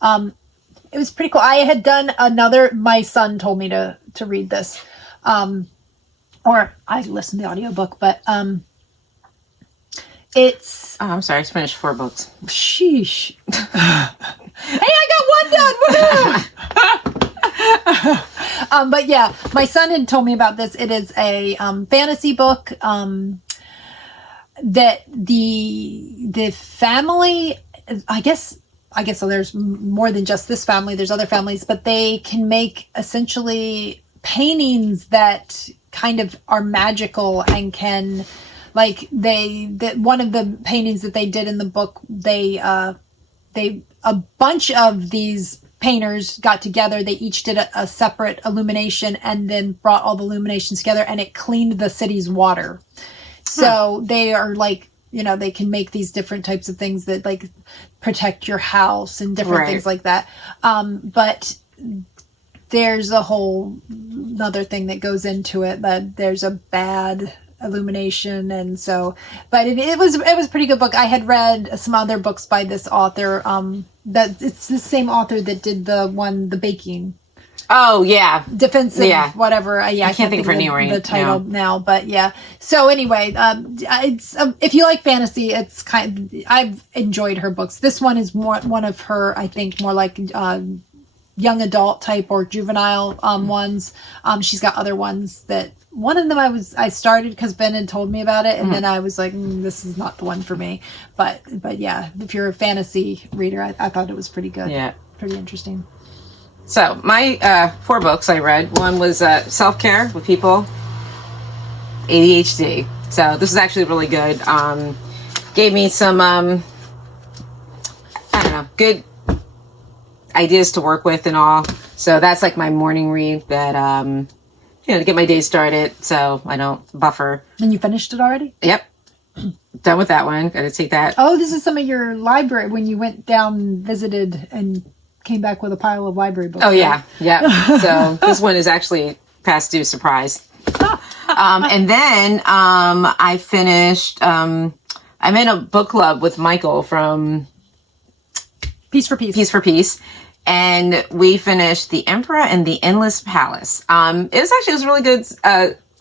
It was pretty cool. I had done my son told me to read this. Or I listened to the audiobook, but it's... Oh, I'm sorry. I finished 4 books. Sheesh. Hey, I got one done! But yeah, my son had told me about this. It is a fantasy book that the family... I guess so there's more than just this family. There's other families, but they can make essentially paintings that kind of are magical and can... Like one of the paintings that they did in the book, a bunch of these painters got together. They each did a separate illumination and then brought all the illuminations together, and it cleaned the city's water. So they are like, they can make these different types of things that like protect your house and different things like that. But there's a whole other thing that goes into it, that there's a bad illumination, and so but it was a pretty good book. I had read some other books by this author, that it's the same author that did the baking. Oh yeah, defensive whatever. I can't think of her name the title now, but yeah. So anyway, it's if you like fantasy, it's I've enjoyed her books. This one is one of her, I think, more like young adult type or juvenile ones. She's got other ones that. One of them I started because Ben had told me about it, and then I was like, this is not the one for me. But yeah, if you're a fantasy reader, I thought it was pretty good. Yeah. Pretty interesting. So my 4 books I read. One was Self-Care with People, ADHD. So this is actually really good. Gave me some, I don't know, good ideas to work with and all. So that's like my morning read that... to get my day started so I don't buffer. And you finished it already? Yep. Done with that one. Got to take that. Oh, this is some of your library when you went down and visited and came back with a pile of library books. Oh, yeah. Yeah. So this one is actually past due, surprise. And then I finished a I'm in a book club with Michael from Piece for Piece. Piece for Piece. And we finished The Emperor and the Endless Palace. It was a really good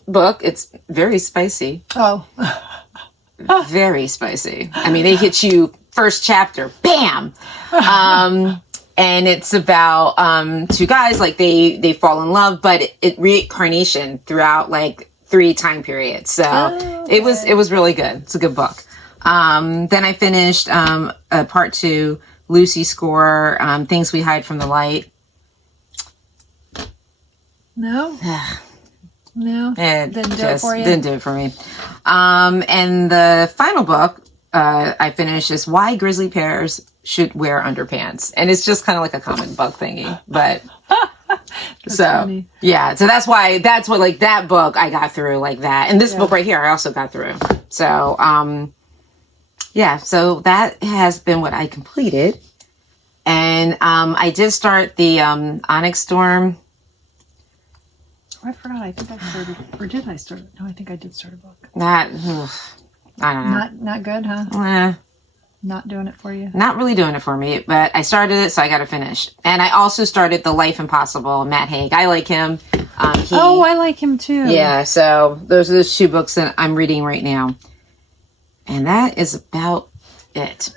book. It's very spicy. Oh. Very spicy. I mean, they hit you first chapter, bam! And it's about two guys, like they fall in love, but it reincarnation throughout like 3 time periods. So it was really good. It's a good book. Then I finished part 2, Lucy Score, Things We Hide from the Light. No. No. Didn't do it for you. Didn't do it for me. And the final book I finished is Why Grizzly Bears Should Wear Underpants. And it's just kind of like a comic book thingy. But so funny. Yeah, so that's what like that book I got through like that. And this book right here I also got through. So yeah, so that has been what I completed. And I did start the Onyx Storm. Oh, I forgot. I think I started, or did I start? No, I think I did start a book. I don't know. Not good, huh? Not doing it for you. Not really doing it for me, but I started it, so I got to finish. And I also started The Life Impossible, Matt Haig. I like him. I like him too. Yeah, so those are the 2 books that I'm reading right now. And that is about it.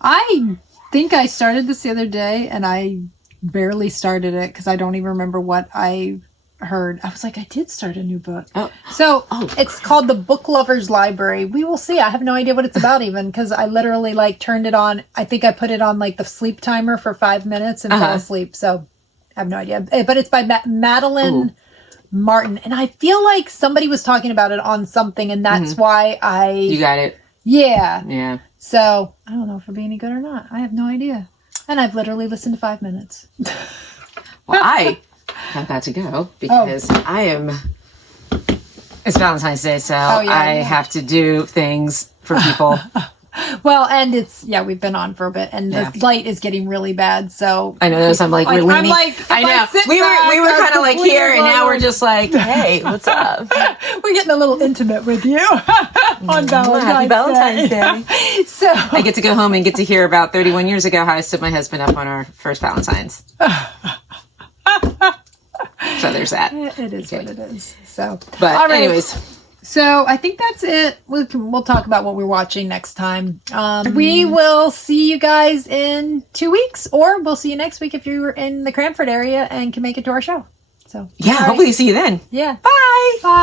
I think I started this the other day, and I barely started it because I don't even remember what I heard. I was like, I did start a new book. It's called The Book Lover's Library. We will see. I have no idea what it's about even, because I literally like turned it on. I think I put it on like the sleep timer for 5 minutes and fell asleep. So I have no idea. But it's by Madeline Martin. And I feel like somebody was talking about it on something, and that's why You got it? Yeah. Yeah. So I don't know if it'll be any good or not. I have no idea. And I've literally listened to 5 minutes. Well, I have got to go because it's Valentine's Day, so I have to do things for people. Well, and we've been on for a bit, and the light is getting really bad, so I know. So I'm like, we're leaning. I know. We were kind of like here, and now we're just like, hey, what's up? We're getting a little intimate with you on Valentine's Day. So I get to go home and get to hear about 31 years ago how I stood my husband up on our first Valentine's. So there's that. It is what it is. So, but anyways. So I think that's it. We'll talk about what we're watching next time. We will see you guys in 2 weeks, or we'll see you next week if you're in the Cranford area and can make it to our show. So yeah, hopefully see you then. Yeah. Bye. Bye.